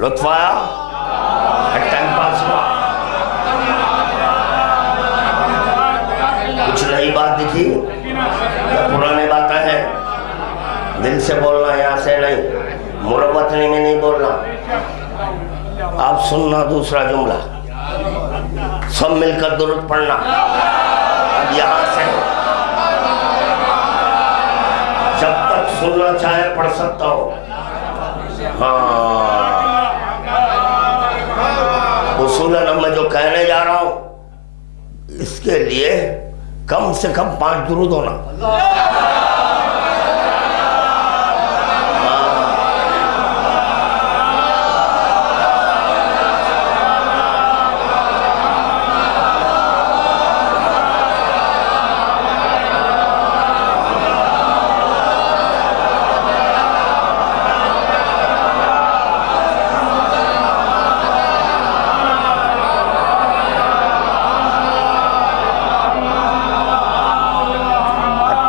لطف آیا، ٹائم پاس ہوا، کچھ نئی بات دکھی یا پرانے باتیں ہیں؟ دل سے بولنا، یہاں سے نہیں، مروتنی میں نہیں بولنا۔ آپ سننا دوسرا جملہ، سب مل کر درود پڑھنا۔ اب یہاں سے جب تک سننا چاہے پڑھ سکتا ہو۔ ہاں، اصولاً میں جو کہنے جا رہا ہوں اس کے لیے کم سے کم 5 درود ہونا۔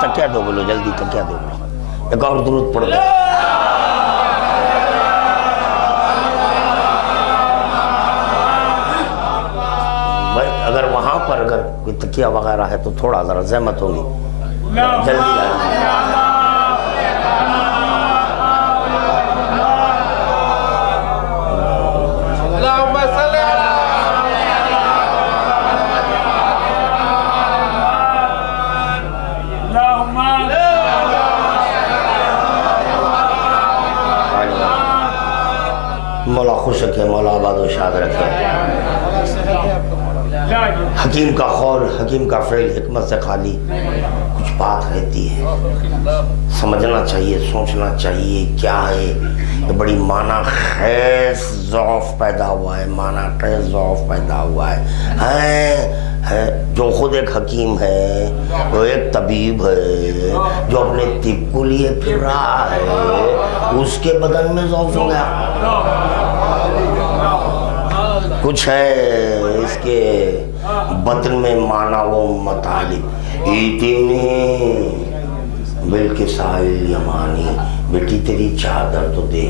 تکیہ دو بولو، جلدی تکیہ دو بولو، ایک اور درود پڑھ لو۔ بھائی اگر وہاں پر اگر کوئی تکیہ وغیرہ ہے تو تھوڑا ذرا زحمت ہوگی، جلدی لائیں۔ مولا خوش رکھے، مولا آباد و شاد رکھے۔ حکیم کا قول، حکیم کا فعل حکمت سے خالی، کچھ بات رہتی ہے، سمجھنا چاہیے، سوچنا چاہیے کیا ہے۔ یہ بڑی معنی خیز ضعف پیدا ہوا ہے، معنی خیز ضعف پیدا ہوا ہے۔ جو خود ایک حکیم ہے، وہ ایک طبیب ہے، جو اپنے طب کو لیے پھر رہا ہے، اس کے بدن میں ضعف ہو گیا۔ کچھ ہے اس کے بطن میں معنی و مطالب۔ اتنی بالکسائل یمانی، بیٹی تیری چادر تو دے،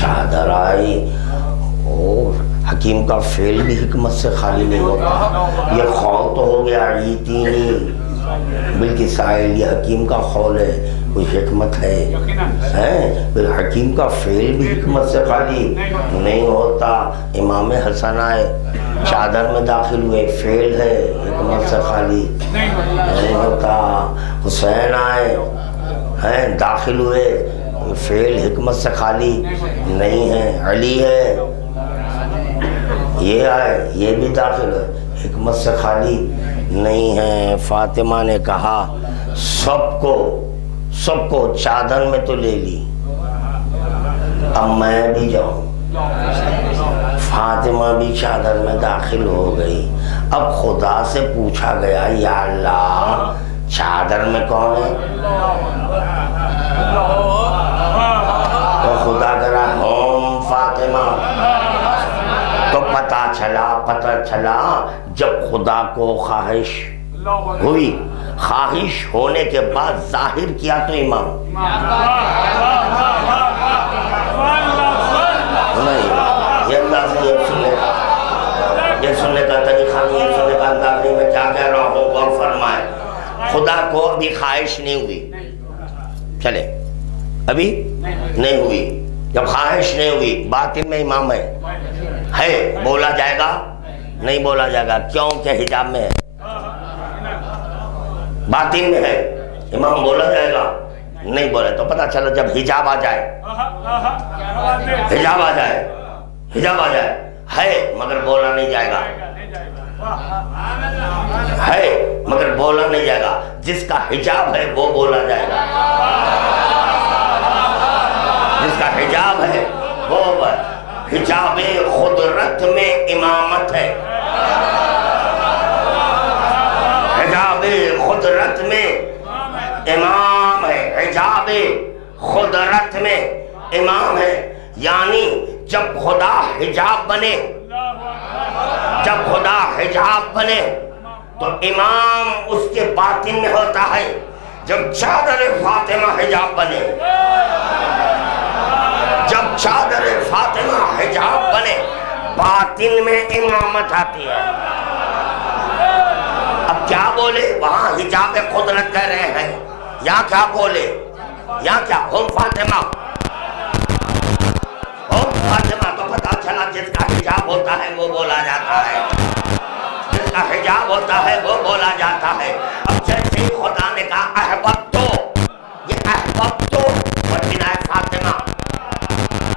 چادر آئی۔ اور حکیم کا فعل بھی حکمت سے خالی نہیں ہوتا۔ یہ قول تو ہو گیا اتنی بالکسائل، یہ حکیم کا قول ہے، کوئی حکمت ہے۔ پھر حکیم کا فعل بھی حکمت سے خالی نہیں ہوتا۔ امام حسن آئے، چادر میں داخل ہوئے، فعل ہے، حکمت سے خالی نہیں ہوتا۔ حسین آئے، داخل ہوئے، فعل حکمت سے خالی نہیں ہے۔ علی ہے، یہ آئے، یہ بھی داخل ہے، حکمت سے خالی نہیں ہے۔ فاطمہ نے کہا سب کو چادر میں تو لے لی، اب میں بھی جاؤں۔ فاطمہ بھی چادر میں داخل ہو گئی۔ اب خدا سے پوچھا گیا، یا اللہ چادر میں کون ہے؟ تو خدا کرا ہم فاطمہ۔ تو پتہ چلا جب خدا کو خواہش ہوئی خواہش ہونے کے بعد ظاہر کیا تو امام نہیں. یہ اللہ سے یہ سننے کا طریقہ نہیں, یہ سننے کا انداز نہیں. میں کیا کہہ رہا ہوں غور فرمائے. خدا کو ابھی خواہش نہیں ہوئی, چلے ابھی نہیں ہوئی. جب خواہش نہیں ہوئی, باطن میں امام ہے, بولا جائے گا نہیں بولا جائے گا, کیوں کہ حجاب میں ہے. باطن میں ہے, امام بولا جائے گا نہیں بولے تو پتہ چلا جب حجاب آ جائے, حجاب آ جائے, حجاب آ جائے, ہے مگر بولا نہیں جائے گا, ہے مگر بولا نہیں جائے گا. جس کا حجاب ہے وہ بولا جائے گا, جس کا حجاب ہے وہ. حجاب قدرت میں امامت ہے, حجاب قدرت میں امام ہے, حجاب قدرت میں امام ہے. یعنی جب خدا حجاب بنے, جب خدا حجاب بنے تو امام اس کے باطن میں ہوتا ہے. جب چادر فاطمہ حجاب بنے, جب چادر فاطمہ حجاب بنے باطن میں امامت آتی ہے. اب کیا بولے, وہاں حجاب قدرت کہہ رہے ہیں, یہاں کیا بولے, یہاں کیا ہم فاطمہ, ہم فاطمہ. تو پتہ چلا جس کا حجاب ہوتا ہے وہ بولا جاتا ہے, جس کا حجاب ہوتا ہے وہ بولا جاتا ہے. اب جیسے ہی خدا نے کہا احببتو, یہ احببتو بر فاطمہ,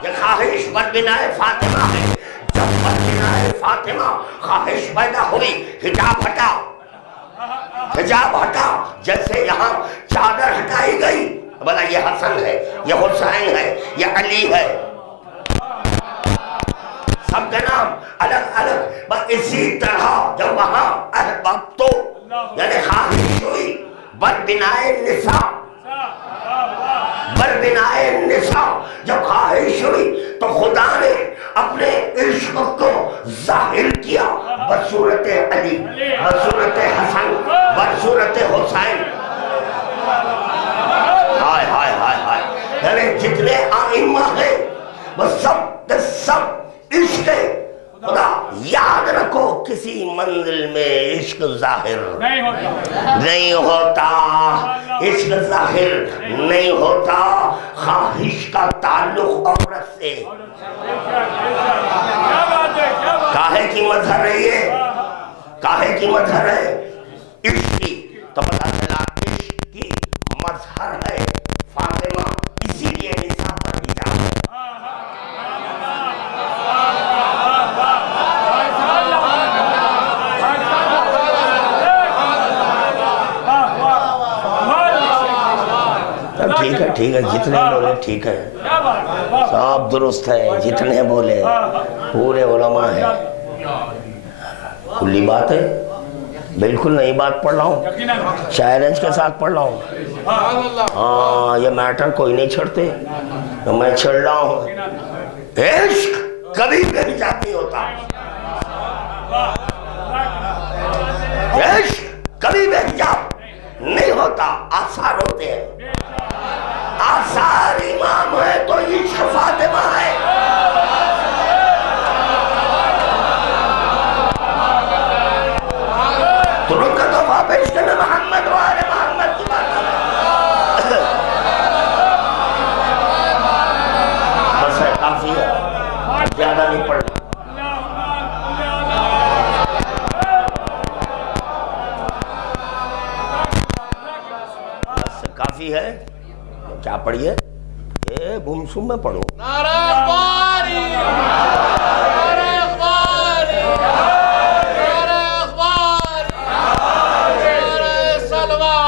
یہ خواہش بر بنائے فاطمہ ہے. جب بر بنائے فاطمہ خواہش پیدا ہوئی, حجاب ہٹا, حجاب ہٹا. جیسے یہاں چادر ہٹائی گئی, بولا یہ حسن ہے, یہ حسین ہے, یہ علی ہے, سب کے نام الگ الگ. بس اسی طرح جب وہاں احببتو یعنی خواہش ہوئی بر بنائے نساء, بر بنائے نساء جب خواہش ہوئی تو خدا نے اپنے عشق کو ظاہر کیا بصورت علی, بصورت حسن, بصورت حسین. ہائے ہائے ہائے ہائے. یعنی جتنے آئمہ ہیں وہ سب کے سب عشق خدا. یاد رکھو کسی منزل میں عشق ظاہر نہیں ہوتا, عشق ظاہر نہیں ہوتا. خواہش کا تعلق عورت سے, کاہے کی مظہر ہے, یہ کاہے کی مظہر ہے, عشق کی. تو پتہ چلا عشق کی مظہر ہے فاطمہ, اسی لیے نساء پر حجاب ہے. ٹھیک ہے, ٹھیک ہے, جتنے بولے ٹھیک ہے, سب درست ہے, جتنے بولے پورے علماء ہیں. کلی بات ہے, بالکل نئی بات پڑھ رہا ہوں, چیلنج کے ساتھ پڑھ رہا ہوں. ہاں یہ میٹر کوئی نہیں چھڑتے, میں چھڑ رہا ہوں. عشق کبھی بھی حجاب نہیں ہوتا, عشق کبھی بھی حجاب نہیں ہوتا. آثار ہوتے ہیں, آثار امام ہے تو عشق فاطمہ ہے. ترک دفعہ پیش کرنا محمد و آل محمد کی بات ہے. بس ہے, کافی ہے, زیادہ نہیں پڑھنا. بس کافی ہے. کیا پڑھیے, اے گمسم میں پڑھو. نعرہ اخباری, نعرہ اخباری, نعرہ اخباری, نعرہ سلوان.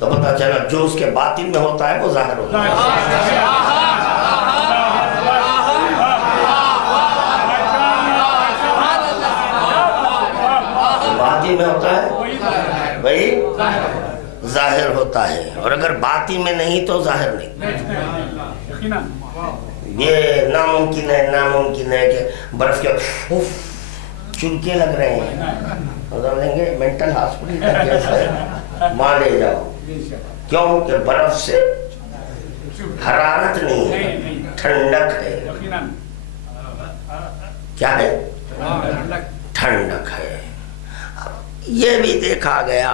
تو پتہ چلا جو اس کے باطن میں ہوتا ہے وہ ظاہر ہوتا ہے. باطن میں ہوتا ہے وہی ظاہر ہوتا ہے، اور اگر باطن میں نہیں تو ظاہر نہیں. یہ ناممکن ہے کہ برف کے چلکے لگ رہے ہیں ادھر لیں گے مینٹل ہاسپٹل کا کیس ہے، وہاں لے جاؤ. کیوں کہ برف سے حرارت نہیں ہے، ٹھنڈک ہے. کیا ہے؟ ٹھنڈک ہے. یہ بھی دیکھا گیا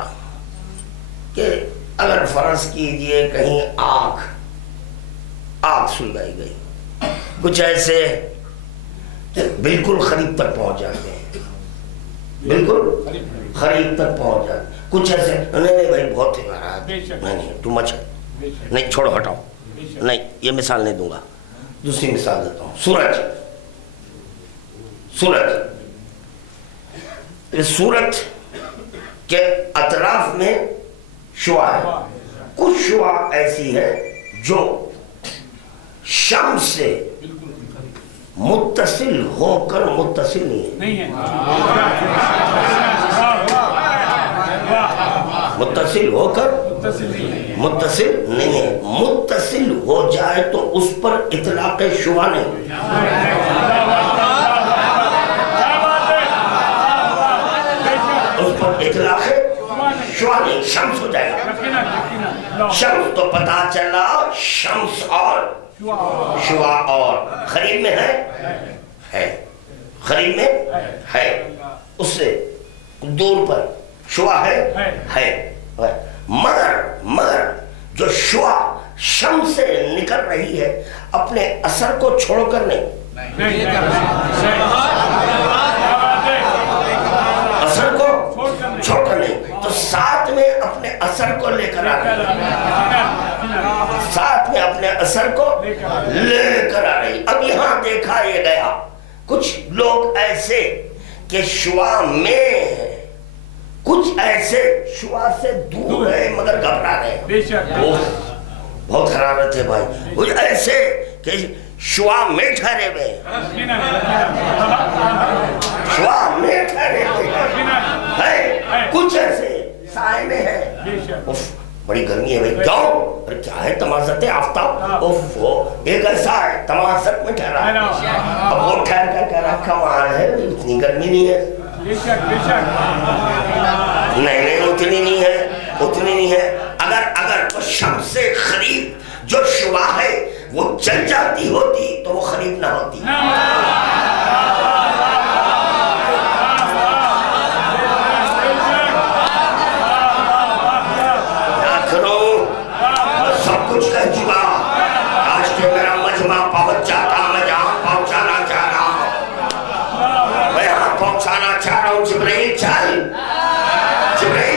کہ اگر فرض کیجئے کہیں آگ سلگائی گئی، کچھ ایسے کہ بالکل قریب تک پہنچ جاتے ہیں، بالکل قریب تک پہنچ جاتے ہیں. کچھ ایسے نہیں بھائی بہت ہے، نہیں ٹو مچ ہے، نہیں چھوڑو ہٹاؤ، نہیں یہ مثال نہیں دوں گا، دوسری مثال دیتا ہوں. سورج کے اطراف میں شعاع ہے. کچھ شعاع ایسی ہے جو شمس سے متصل ہو کر متصل نہیں ہے. متصل ہو کر متصل نہیں ہے. متصل ہو جائے تو اس پر اطلاق شعاع نہیں. اس پر اطلاق شعاع نہیں، شمس ہو جائے گا. شمس تو پتا چلا شمس اور شعاع اور قریب میں ہے، قریب میں ہے، اس سے دور پر شعاع ہے. مگر جو شعاع شمس سے نکل رہی ہے اپنے اثر کو چھوڑ کر نہیں، اثر کو چھوڑ کر نہیں، تو ساتھ میں اپنے اثر کو لے کر آ رہی، ساتھ میں اپنے اثر کو لے کر آ رہی. اب یہاں دیکھا یہ گیا کچھ لوگ ایسے کہ شعاع میں ہے، کچھ ایسے شعاع سے دور ہے مگر گھبرا رہے ہیں، بہت حرارت ہے بھائی. کچھ ایسے کہ شعاع میں ٹھہرے ہوئے ہیں، شعاع میں ٹھہرے ہوئے ہیں. کچھ ایسے سائے میں ہے، بڑی گرمی ہے بھائی، کیوں؟ کیا ہے تمازت آفتاب، ایک ایسا ہے تمازت میں ٹھہرا. اب وہ ٹھہر کر کہہ رہا کمال ہے اتنی گرمی نہیں ہے. نہیں اتنی نہیں ہے. اگر وہ شمس سے قریب جو شعاع ہے وہ جل جاتی ہوتی تو وہ قریب نہ ہوتی. سب کچھ کہہ چکا، آج کے میرا مجمع پہنچ جاتا میں جہاں پہنچانا چاہ رہا ہوں، میں یہاں پہنچانا چاہ رہا ہوں. جبرائیل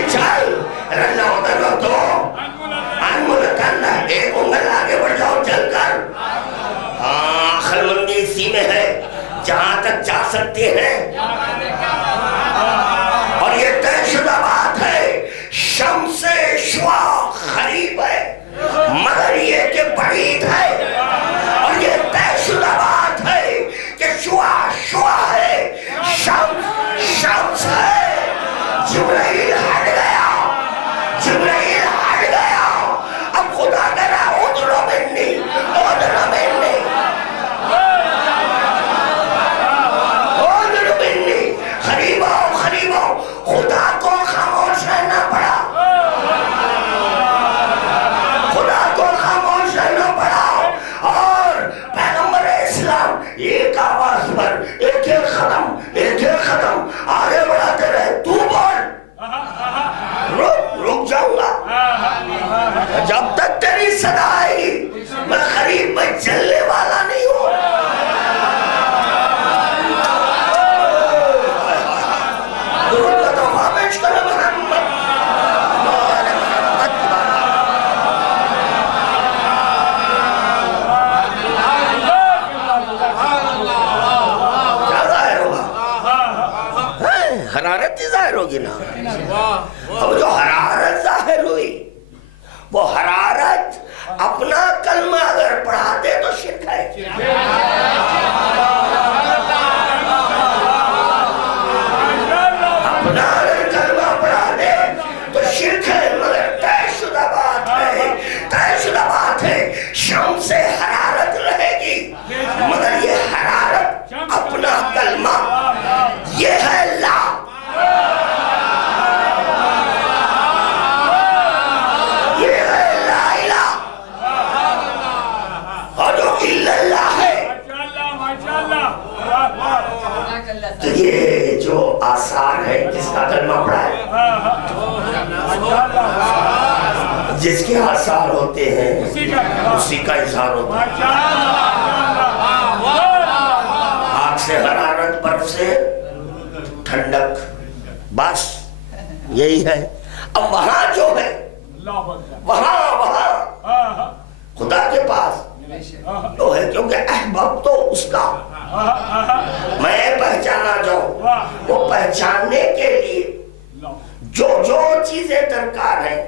چل رلہ ادھر دو انملکن، ایک انگل آگے بڑھ جاؤ چل کر. عقل مندی اسی میں ہے جہاں تک جا سکتے ہیں. اور یہ طے شدہ بات ہے شمس شعاع قریب ہے مگر یہ کہ بعید ہے. اور یہ طے شدہ بات ہے کہ شعاع ہے، شمس ہے. جبرائیل ہٹ گیا، اب خدا کہہ رہا ادھرو منی. قریب آؤ، خدا کو خاموش رہنا پڑا، اور پیغمبر اسلام ایک آواز پر ایک قدم آگے بڑھاتے رہے. تو بول، رک جاؤں گا جب تک تیری صدا آئے گی. میں قریب میں چلنے والا نہیں ہوں. درود کا تحفہ پیش کرو محمد. کیا ظاہر ہوگا؟ حرارت ہی ظاہر ہوگی نا. اب جو حرارت ظاہر ہوئی جس کے آثار ہوتے ہیں اسی کا اظہار ہوتا ہے. آگ سے حرارت، برف سے ٹھنڈک، بس یہی ہے. اب وہاں جو ہے وہاں خدا کے پاس تو ہے، کیونکہ احباب تو اس کا میں پہچانا جاؤں. وہ پہچاننے کے لیے جو چیزیں درکار ہیں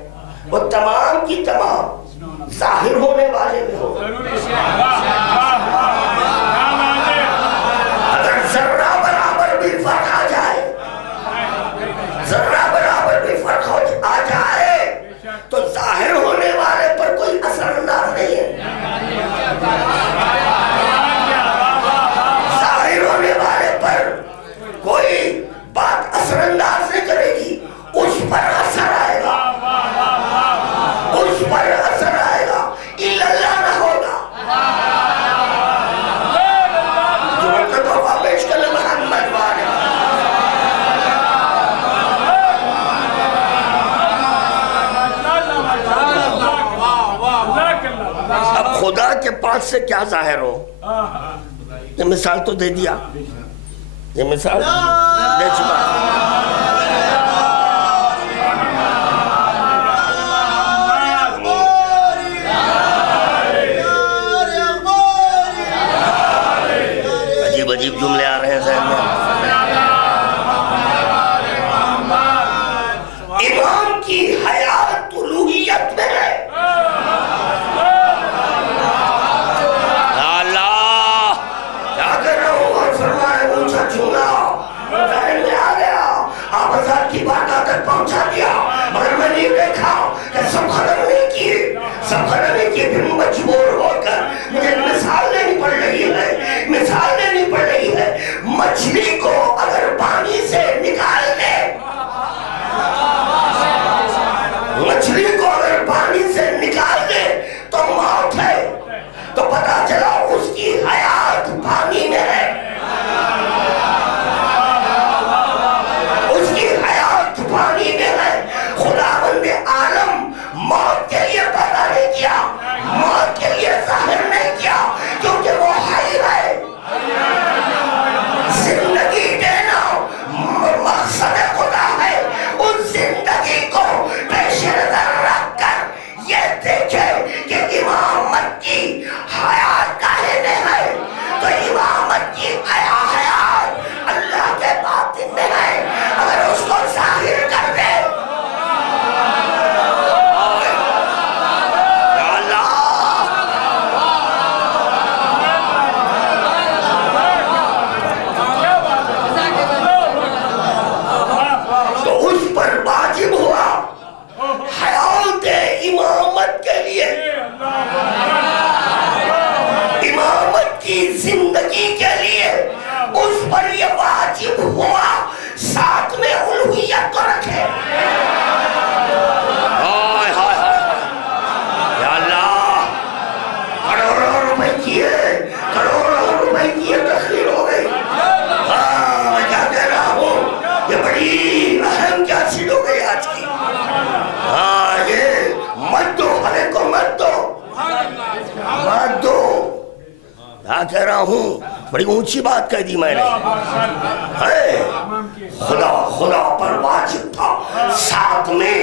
وہ تمام کی تمام ظاہر ہونے والے میں ہو. اگر ذرہ برابر بھی فرق آ جائے، ذرہ برابر بھی فرق آ جائے تو ظاہر ہونے والے پر کوئی اثر انداز نہیں ہے. ظاہر ہونے والے پر کوئی بات اثر انداز نہیں کرے گی، اس پر اثر آئے گا، اس پر اثر آئے گا، اللہ نہ ہوگا. جو کا تحفہ پیش کرنے محمد والے. اب خدا کے پاس سے کیا ظاہر ہو؟ یہ مثال تو دے دیا، یہ مثال دے چکا. عجیب جملے آ رہے ہیں ذہن میں. امام کی حیات الوہیت میں ہے. اللہ کیا کر رہا ہوں؟ اور فرمائے اونچا چھونا ذہن میں آ گیا، آپ ازاد کی بارگاہ تک پہنچا دیا، مگر میں نے دیکھا کہ سب ختم نہیں کیے، سب ختم نہیں کیے. پھر مجبور ہو کر مجھے مثال لینی پڑ رہی ہے، مثال لینی پڑ رہی ہے. مچھلی کو اگر پانی سے نکال دے، مچھلی کو اگر پانی سے نکال دے تو موت ہے. تو پتا چلا اس کی حیات پانی میں ہے، اس کی حیات پانی میں ہے. خداوند عالم موت کے لیے پیدا نہیں کیا، موت کے لیے ظاہر نہیں کیا، کیونکہ وہ حی ہے. زندگی دینا مقصد خدا ہے. اس زندگی کو پیش نظر رکھ کر یہ دیکھے کہ امامت کی حیات کاہے میں ہے، تو امامت کی حیات اللہ کے باطن میں ہے. اگر اس کو ظاہر کر دے، امامت کی زندگی کے لیے اس پر یہ واجب ہوا ساتھ میں الوہیت کو رکھے. یا اللہ، کروڑوں روپے کی تخلیق ہو گئی. میں کیا کہہ رہا ہوں، یہ بڑی اہم کیا چیز ہو گئی آج کی. یہ مت دو، ہمیں کو مت دو. کیا کہہ رہا ہوں، بڑی اونچی بات کہہ دی میں نے. خدا پر واجب تھا ساتھ میں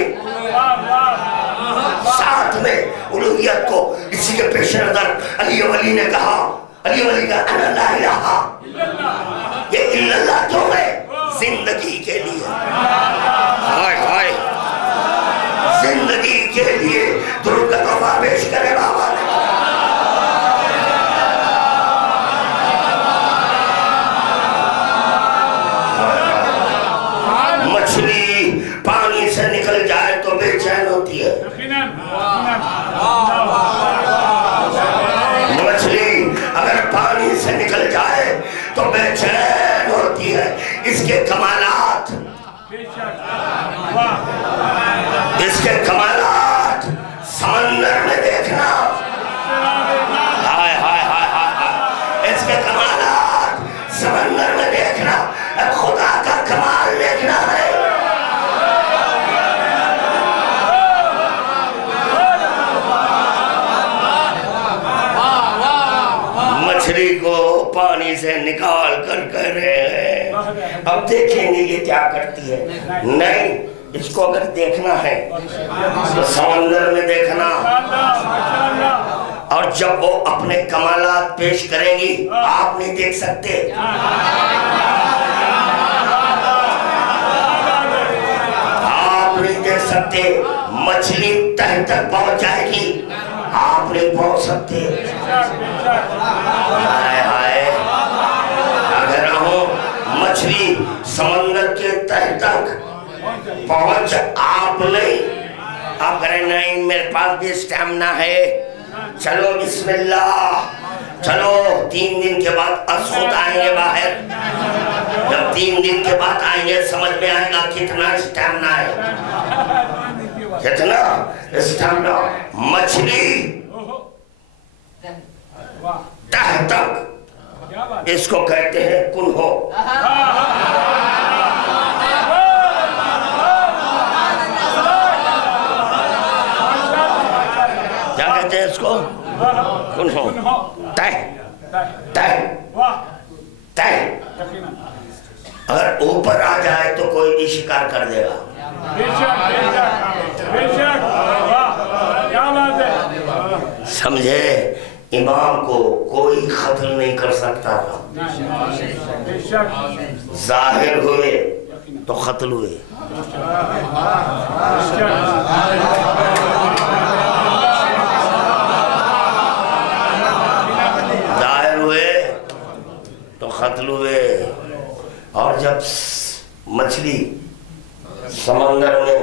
الوہیت کو. اسی کے پیش نظر علی ولی نے کہا، علی ولی کا انا لا الہ، یہ الا اللہ کیوں ہے؟ زندگی کے لیے، زندگی کے لیے درود کا تحفہ پیش کرے بابا نے. مچھلی پانی سے نکل جائے تو بے چین ہوتی ہے. مچھلی اگر پانی سے نکل جائے تو بے چین ہوتی ہے. اس کے کمالات سمندر میں دیکھنا، اس کے کمالات سمندر میں دیکھنا، خدا کا کمال دیکھنا ہے. پانی سے نکال کر کہہ رہے ہیں اب دیکھیں گے یہ کیا کرتی ہے. نہیں، اس کو اگر دیکھنا ہے تو سمندر میں دیکھنا، اور جب وہ اپنے کمالات پیش کریں گی آپ نہیں دیکھ سکتے. آپ نہیں دیکھ سکتے. مچھلی تہ تک پہنچ جائے گی، آپ نہیں پہنچ سکتے. ہائے ہائے، اگر مچھلی سمندر کے تہ تک پہنچ آپ نہیں، آپ کہیں نہیں میرے پاس بھی اسٹیمنا ہے، چلو بسم اللہ، چلو 3 دن کے بعد اسود آئیں گے باہر. جب 3 دن کے بعد آئیں گے سمجھ میں آئے گا کتنا اسٹیمنا ہے، کتنا اسٹیمنا. مچھلی تہ تک، اس کو کہتے ہیں کنہو. کیا کہتے ہیں اس کو؟ کنہو. تہ تہ تہ. اگر اوپر آ جائے تو کوئی بھی شکار کر دے گا. سمجھے؟ امام کو کوئی قتل نہیں کر سکتا تھا. ظاہر ہوئے تو قتل ہوئے. ظاہر ہوئے تو قتل ہوئے. اور جب مچھلی سمندر میں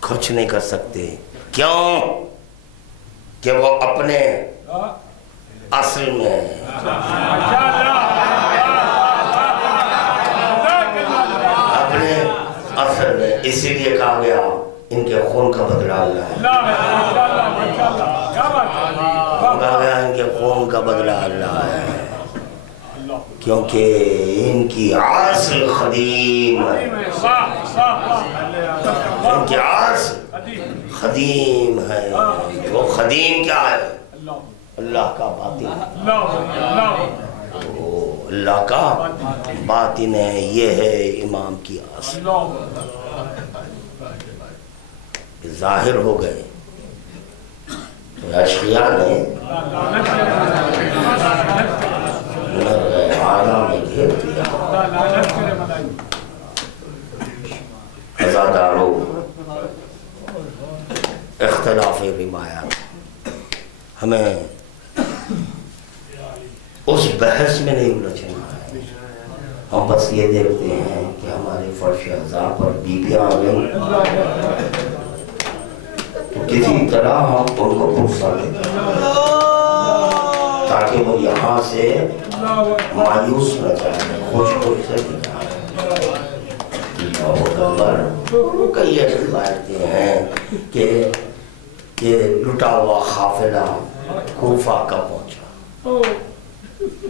کچھ نہیں کر سکتے. کیوں؟ کہ وہ اپنے اصل میں اپنے اصل میں، اسی لیے کہا گیا ان کے خون کا بدلہ اللہ ہے. کہا گیا ان کے خون کا بدلہ اللہ ہے، کیونکہ ان کی اصل خدیم ہے. ان کی اصل خدیم ہے. وہ خدیم کیا ہے؟ اللہ کا باطن. اللہ کا باطن ہے. یہ ہے امام کی اصل. ظاہر ہو گئے اشقیاء نے عالم میں گھیر دیا. ازادارو اختلاف روایات. ہمیں اس بحث میں نہیں الجھنا ہے. ہم بس یہ دیکھتے ہیں کہ ہمارے فرش اعضاء پر بیبیاں آ گئیں تو کسی طرح ہم ان کو پرسا دیتے ہیں تاکہ وہ یہاں سے مایوس نہ جائے، خوش خوش سے جائے. کئی ایسی روایتیں ہیں کہ لٹا ہوا قافلہ کوفہ کب پہنچا.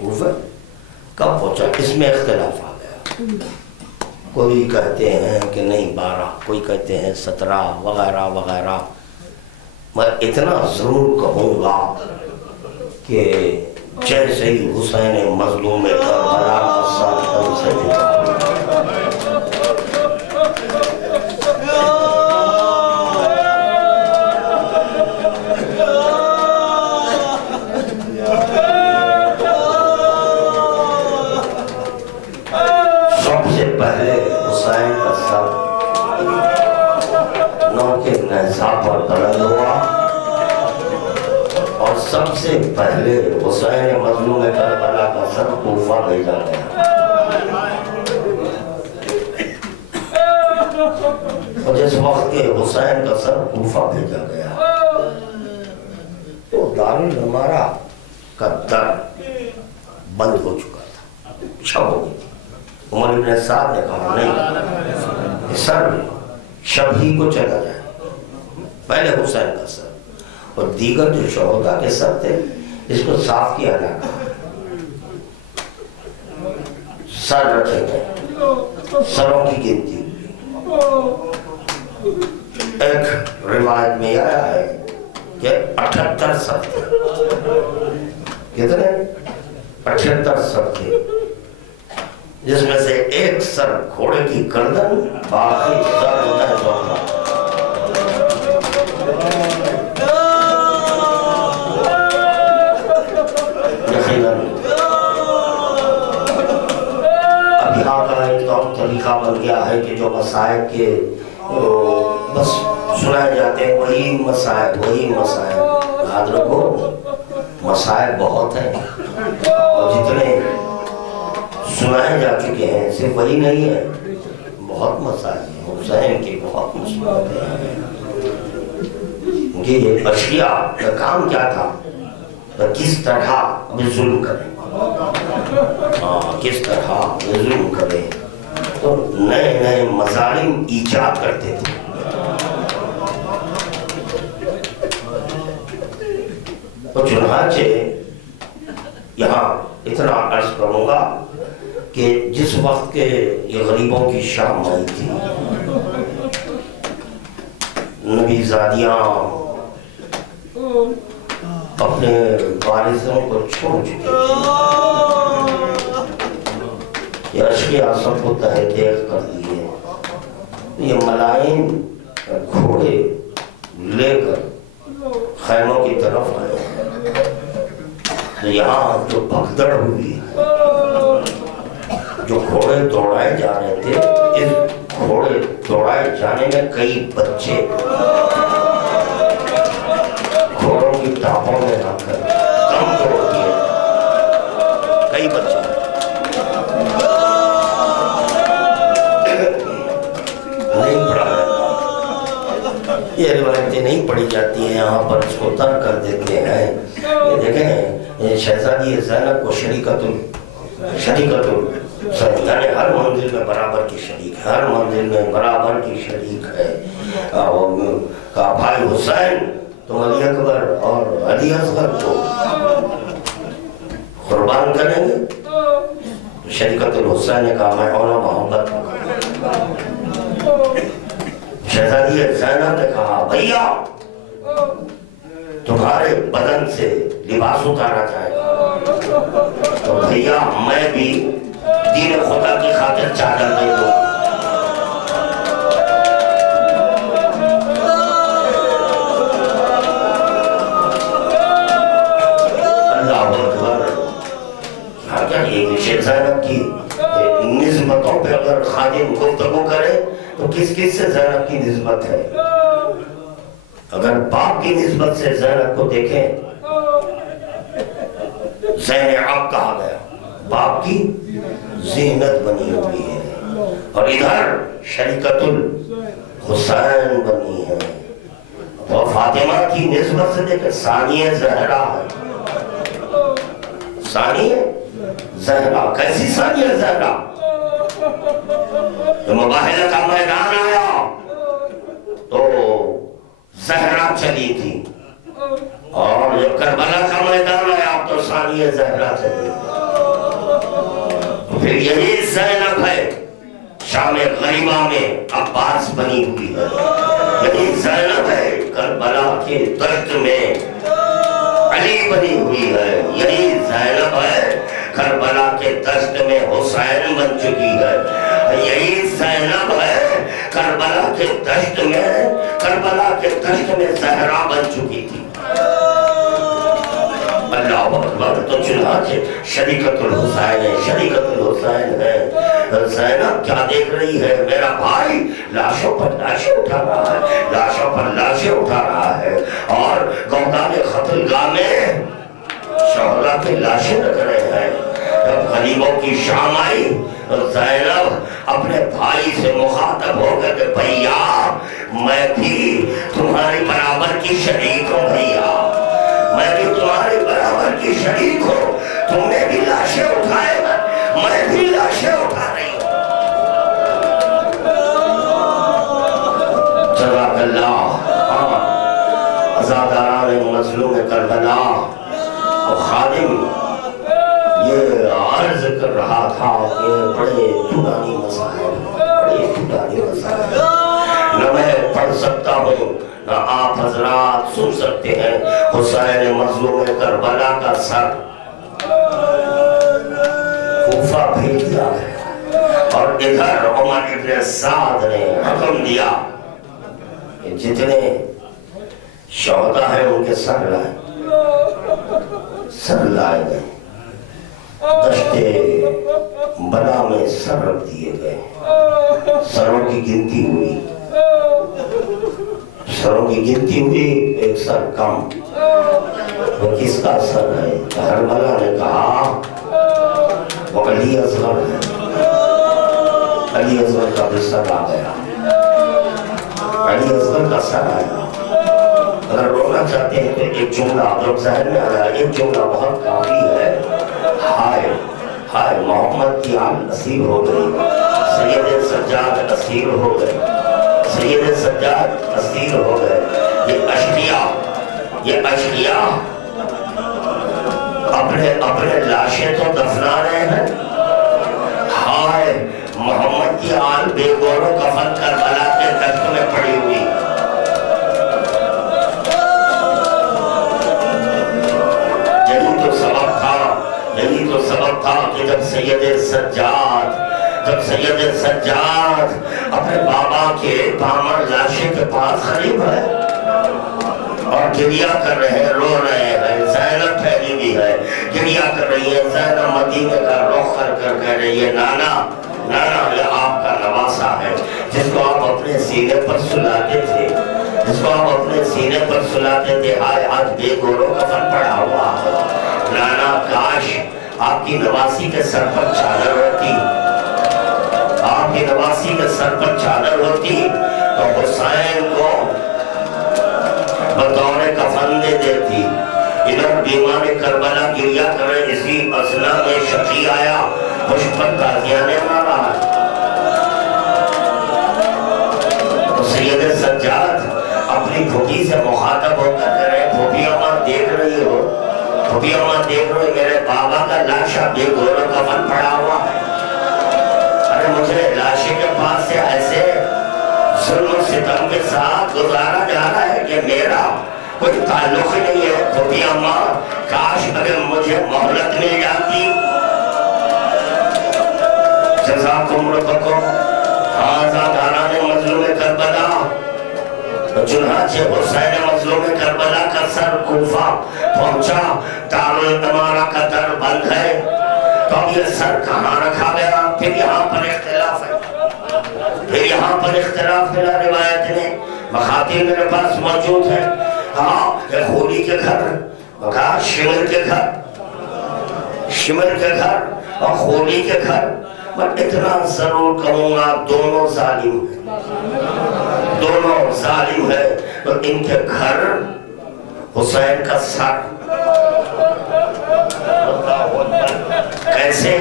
کوفہ کب پہنچا اس میں اختلاف آ گیا. کوئی کہتے ہیں کہ نہیں 12، کوئی کہتے ہیں 17 وغیرہ وغیرہ. میں اتنا ضرور کہوں گا کہ جیسے ہی حسین مظلوم کربلا کا ساتھ سے جدا پر بلند ہوا اور سب سے پہلے حسین مظلوم کربلا کا سر کوفہ بھیجا گیا. اور جس وقت کے حسین کا سر کوفہ بھیجا گیا تو دارالعمارہ کا در بند ہو چکا تھا، شب ہو گئی. عمر ابن سعد نے کہا نہیں، سر شب ہی کو چلا جائے. پہلے حسین کا سر اور دیگر جو شہداء کے سر تھے اس کو صاف کیا نہ کہا. سر رکھے گئے، سروں کی گنتی. ایک روایت میں آیا ہے کہ 78 سر تھے. کتنے؟ 78 سر تھے، جس میں سے ایک سر گھوڑے کی گردن، باقی سر میں دوڑا۔ یقیناً اب یہاں کا ایک طور طریقہ بن گیا ہے کہ جو مسائل کے بس سنائے جاتے ہیں، وہی مسائل یاد رکھو، مسائل بہت ہیں اور جتنے سنائے جا چکے ہیں صرف وہی نہیں ہے، بہت مسائل ہیں، حسین کی بہت مصیبتیں ہیں۔ یہ اشیاء کا کام کیا تھا؟ کس طرح ظلم کریں، کس طرح ظلم کریں، تو نئے نئے مظالم ایجاد کرتے تھے۔ تو چنانچہ یہاں اتنا عرض کروں گا کہ جس وقت کے یہ غریبوں کی شام آئی تھی، نبی زادیاں اپنے وارثوں کو چھوڑ چکے تھے، یہ اشیاء سب کو تہہ دیکھ کر دیے، یہ ملائم گھوڑے لے کر خیموں کی طرف آئے۔ یہاں جو بھگدڑ ہوئی، جو گھوڑے دوڑائے جا رہے تھے، اس گھوڑے دوڑائے جانے میں کئی بچے گھوڑوں کی ٹاپوں میں آ کر دم توڑ دیے، کئی بچے۔ نہیں پڑھا جاتا، یہ روایتیں نہیں پڑھی جاتی ہیں، یہاں پر اس کو ترک کر دیتے ہیں۔ یہ دیکھیں شہزادی زینب کو شریکت یعنی ہر منزل میں برابر کی شریک ہے، ہر منزل میں برابر کی شریک ہے۔ کہا بھائی حسین تم علی اکبر اور علی اصغر کو قربان کریں گے؟ شریکت الحسین نے کہا میں اور محبت شہزادی زینب نے کہا بھیا تمہارے بدن سے لباس اتارا جائے گا، تو بھیا میں بھی دین خدا کی خاطر چادر دے دوں۔ اللہ اکبر، کیا یہ زینب کی نسبتوں پہ اگر خادم گفتگو کرے تو کس کس سے زینب کی نسبت ہے؟ اگر باپ کی نسبت سے زینب کو دیکھیں، زین عب کہا گیا، باپ کی زینت بنی ہوئی ہے، اور ادھر شریکت الحسین بنی ہے۔ وہ فاطمہ کی نسبت سے دیکھیں، ثانیہ زہرا ہے، ثانیہ زہرا، کیسی ثانیہ زہرا؟ تو مباہلہ کا میدان آیا تو زہرا چلی تھی، اور جب کربلا کا میدان آیا تو ثانیہ زہرا چلی تھی۔ پھر یہی زینب ہے شام غریبہ میں عباس بنی ہوئی ہے، یہی زینب ہے کربلا کے دشت میں علی بنی ہوئی ہے، یہی زینب ہے کربلا کے دشت میں حسین بن چکی ہے، یہی زینب ہے کربلا کے دشت میں زہرا بن چکی تھی۔ اللہ اکبر، تو چنانچہ شریکت الحسین ہے۔ زینب کیا دیکھ رہی ہے؟ میرا بھائی لاشوں پر لاشیں اٹھا رہا ہے، اور گودان قتل گاہ میں شہداء کی لاشیں رکھ رہے ہیں۔ جب غریبوں کی شام آئی تو زینب اپنے بھائی سے مخاطب ہو گئے کہ بھیا میں بھی تمہاری برابر کی شریک ہوں، بھیا میں بھی تمہاری برابر کی شریک ہوں، تم نے بھی لاشیں اٹھائے، میں بھی لاشیں اٹھا رہی ہوں۔ جزاک اللہ۔ عزاداران مظلوم کربلا اور خادم یہ عرض کر رہا تھا کہ بڑے طولانی مسائل، نہ میں پڑھ سکتا ہوں نہ آپ حضرات سن سکتے ہیں۔ حسین مظلوم کربلا کا سر کوفہ بھیج دیا اور ادھر عمر ابن سعد نے حکم دیا کہ جتنے شہداء ہیں ان کے سر لائے گئے، دشتے بنا میں سر رکھ دیے گئے، سروں کی گنتی ہوئی، ایک سر کم، وہ کس کا سر ہے؟ کربلا نے کہا وہ علی اصغر ہے، علی اصغر کا بھی سر آ گیا، علی اصغر کا سر آیا۔ اگر رونا چاہتے ہیں تو ایک جملہ جب ذہن میں آیا، ایک جملہ بہت کافی ہے، ہائے محمد کی آل اسیر ہو گئی، سید سجاد اسیر ہو گئے، سید سجاد اسیر ہو گئے۔ یہ اشقیاء اپنے لاشیں تو دفنا رہے ہیں، ہائے محمد کی آل بے گور و کفن کربلا کے دشت میں پڑی ہوئی۔ یہی تو سبب تھا کہ جب سید سجاد اپنے بابا کے دامن لاشے کے پاس قریب ہے اور گریہ کر رہے ہیں، رو رہے ہیں، زینب پھیلی بھی ہے، گریہ کر رہی ہے، زینب مدینے کا رخ کر کہہ رہی ہے، نانا یہ آپ کا نواسا ہے جس کو آپ اپنے سینے پر سلاتے تھے، ہائے آج بے گورو کفن پڑا ہوا ہے، نانا کاش آپ کی نواسی کے سر پر چادر ہوتی، تو حسین کو بطور کفن دے دیتی۔ ادھر دیوان کربلا گریہ کرے، اسی اثنا میں شقی آیا، پشت پر تازیانے مارا۔ تو سید سجاد اپنی بھوٹی سے مخاطب ہو کر کرے، بھوٹی اماں دیکھ رہی ہو، میرے بابا کا لاشا بے گور و کفن پڑا ہوا ہے، ارے مجھے لاشے کے پاس سے ایسے ظلم و ستم کے ساتھ گزارا جا رہا ہے کہ میرا کوئی تعلق نہیں ہے۔ بھوٹی اماں کاش اگر مجھے مہلت مل جاتی۔ جزاکم ربکم ھذا داران مظلوم کربلا۔ چنانچہ حسین مظلوم کربلا کا سر کوفہ پہنچا، دارالامارہ کا در بند ہے، تو اب یہ سر کہاں رکھا گیا؟ پھر یہاں پر اختلاف ملا روایت نے، مخاطب میرے پاس موجود ہے، کہا کہ خولی کے گھر، کہا شمر کے گھر اور خولی کے گھر، میں اتنا ضرور کہوں گا دونوں ظالم ہے، تو ان کے گھر حسین کا سر کیسے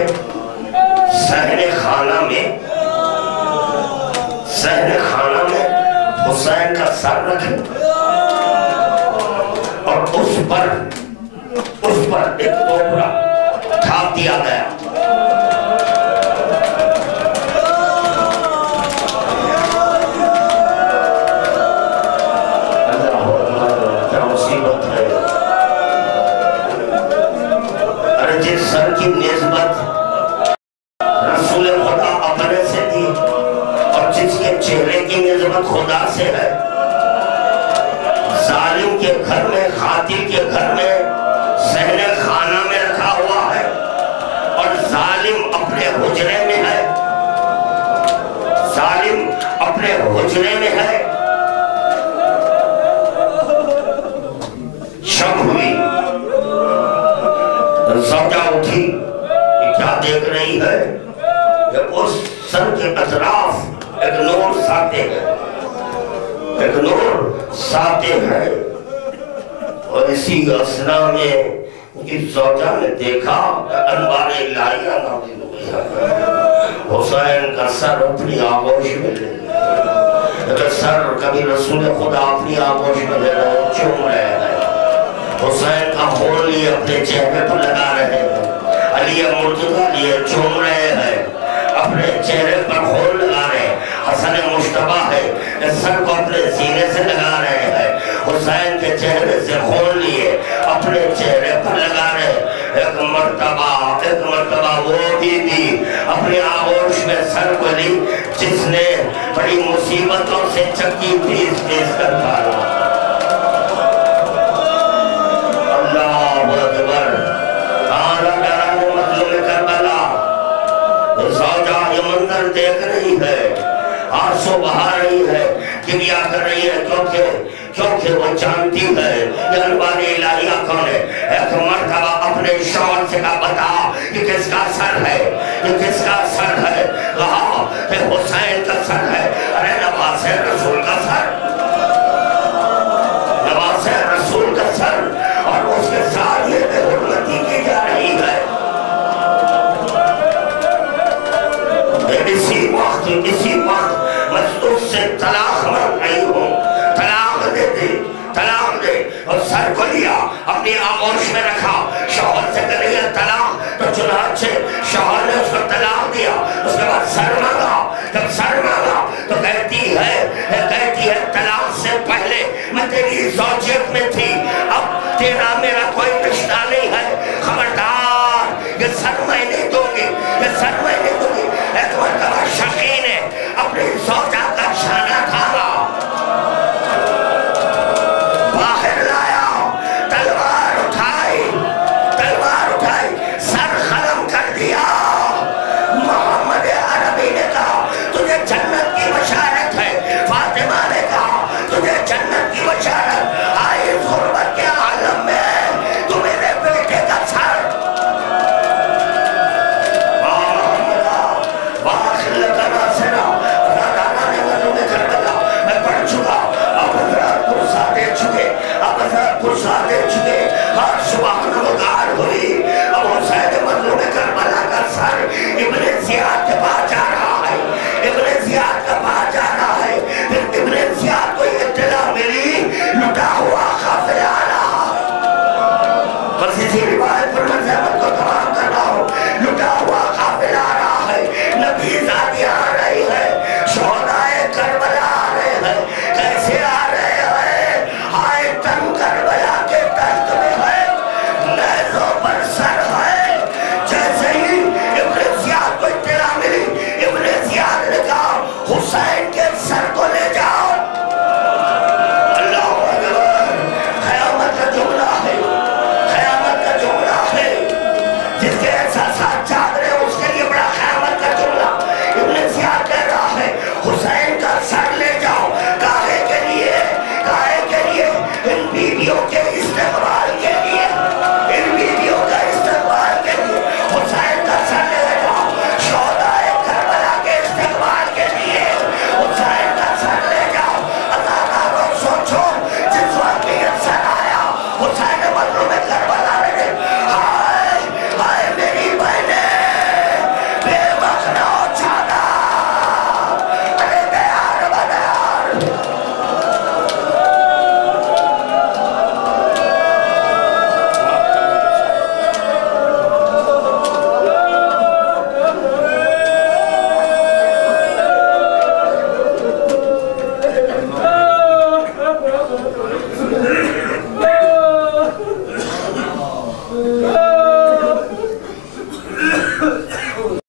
صحن خانہ میں حسین کا سر رکھے اور اس پر ایک ٹوکرا ڈھانپ دیا گیا۔ سر کی نسبت رسول خدا اپنے سے دی اور جس کے چہرے کی نسبت خدا سے ہے، ظالم کے گھر میں، قاتل کے گھر میں، صحن خانہ میں رکھا ہوا ہے اور ظالم اپنے حجرے میں ہے، شب ہوئی، زوجہ اٹھی، یہ کیا دیکھ رہی ہے کہ اس سر کے اطراف ایک نور ساتے ہیں اور اسی اثنا میں کی زوجہ نے دیکھا کہ انوار الہیہ نازل ہوئی ہے، حسین کا سر اپنی آغوش میں لے اگر سر کبھی رسول خدا اپنی آغوش میں لے رہے چوم رہے ہیں، حسین کا خون لیے اپنے چہرے پر لگا رہے ہیں، علی مرتضیٰ لیے چوم رہے ہیں، اپنے چہرے پر خون لگا رہے ہیں، حسن مشتبہ ہے اس سر کو اپنے سینے سے لگا رہے ہیں، حسین کے چہرے سے خون لیے اپنے چہرے پر لگا رہے ہیں۔ ایک مرتبہ وہ بھی والی جس نے بڑی مصیبتوں سے چکی پیس پیس کر پایا. اللہ اکبر. ڈرانے مظلوم کربلا زوجہ یہ منظر دیکھ رہی ہے, آنسو بہا رہی ہے, کریا کر رہی ہے, کیونکہ وہ جانتی ہے یہ انوار الہیہ کون ہے. ایک مرتبہ اپنے شوہر سے کہا بتا یہ کس کا سر ہے, یہ کس کا سر ہے. کہا کہ حسین کا سر ہے. ارے نواز رسول کا سر, نواز رسول کا سر, اور اس کے ساتھ یہ بے حرمتی کی جا رہی ہے. اسی وقت میں اس سے طلاق مانگ رہی ہوں, طلاق دے دے, طلاق دے. اور سر کو لیا اپنی آغوش میں رکھا, شوہر سے کر رہی ہے طلاق, تو چنانچہ شوہر نے اس کو طلاق دیا. اس کے بعد سر مانگا, جب سر مانگا تو کہتی ہے طلاق سے پہلے میں تیری زوجیت میں تھی, اب تیرا میرا کوئی رشتہ نہیں ہے, خبردار یہ سر میں نہیں دوں گی, یہ سر میں نہیں دوں گی. ایک مرتبہ شقی نے اپنی زوجہ کا شانہ تھاما, باہر لایا, تلوار اٹھائی, سر خلم کر دیا. محمد عربی نے کہا تجھے جنت کی بشارت ہے, فاطمہ نے کہا تجھے جنت کی بشارت, آئی غربت کے عالم میں تو میرے بیٹے کا سر. ہر صبح نمگار ہوئی, اب حسین مظلوم کربلا کا سر ابن زیاد کے پاس جا رہا ہے, ابن زیاد کا پاس جا رہا ہے. پھر ابن زیاد کو اطلاع ملی لٹا ہوا قافلہ آ رہا ہے. بس اسی روایت پر میں زحمت کو تمام کر رہا ہوں. لٹا ہوا قافلہ آ رہا ہے, نبی ذاتی آ رہی ہے, شہدائے کربلا آ رہے ہیں. کیسے آ رہے ہیں؟ ہائے تن کربلا کے دست میں ہے, نیزوں پر سر ہے. جیسے ہی ابن زیاد کو اطلاع ملی, ابن زیاد نے کہا حسین کے سر کو لے جاؤ. اللہ اکبر. قیامت کا جملہ ہے, قیامت کا جملہ ہے. جس کے احساسات جاگ رہے ہیں اس کے لیے بڑا قیامت کا جملہ. ابن زیاد کہہ رہا ہے حسین کا سر لے جاؤ. کاہے کے لیے ان بیویوں کے استقبال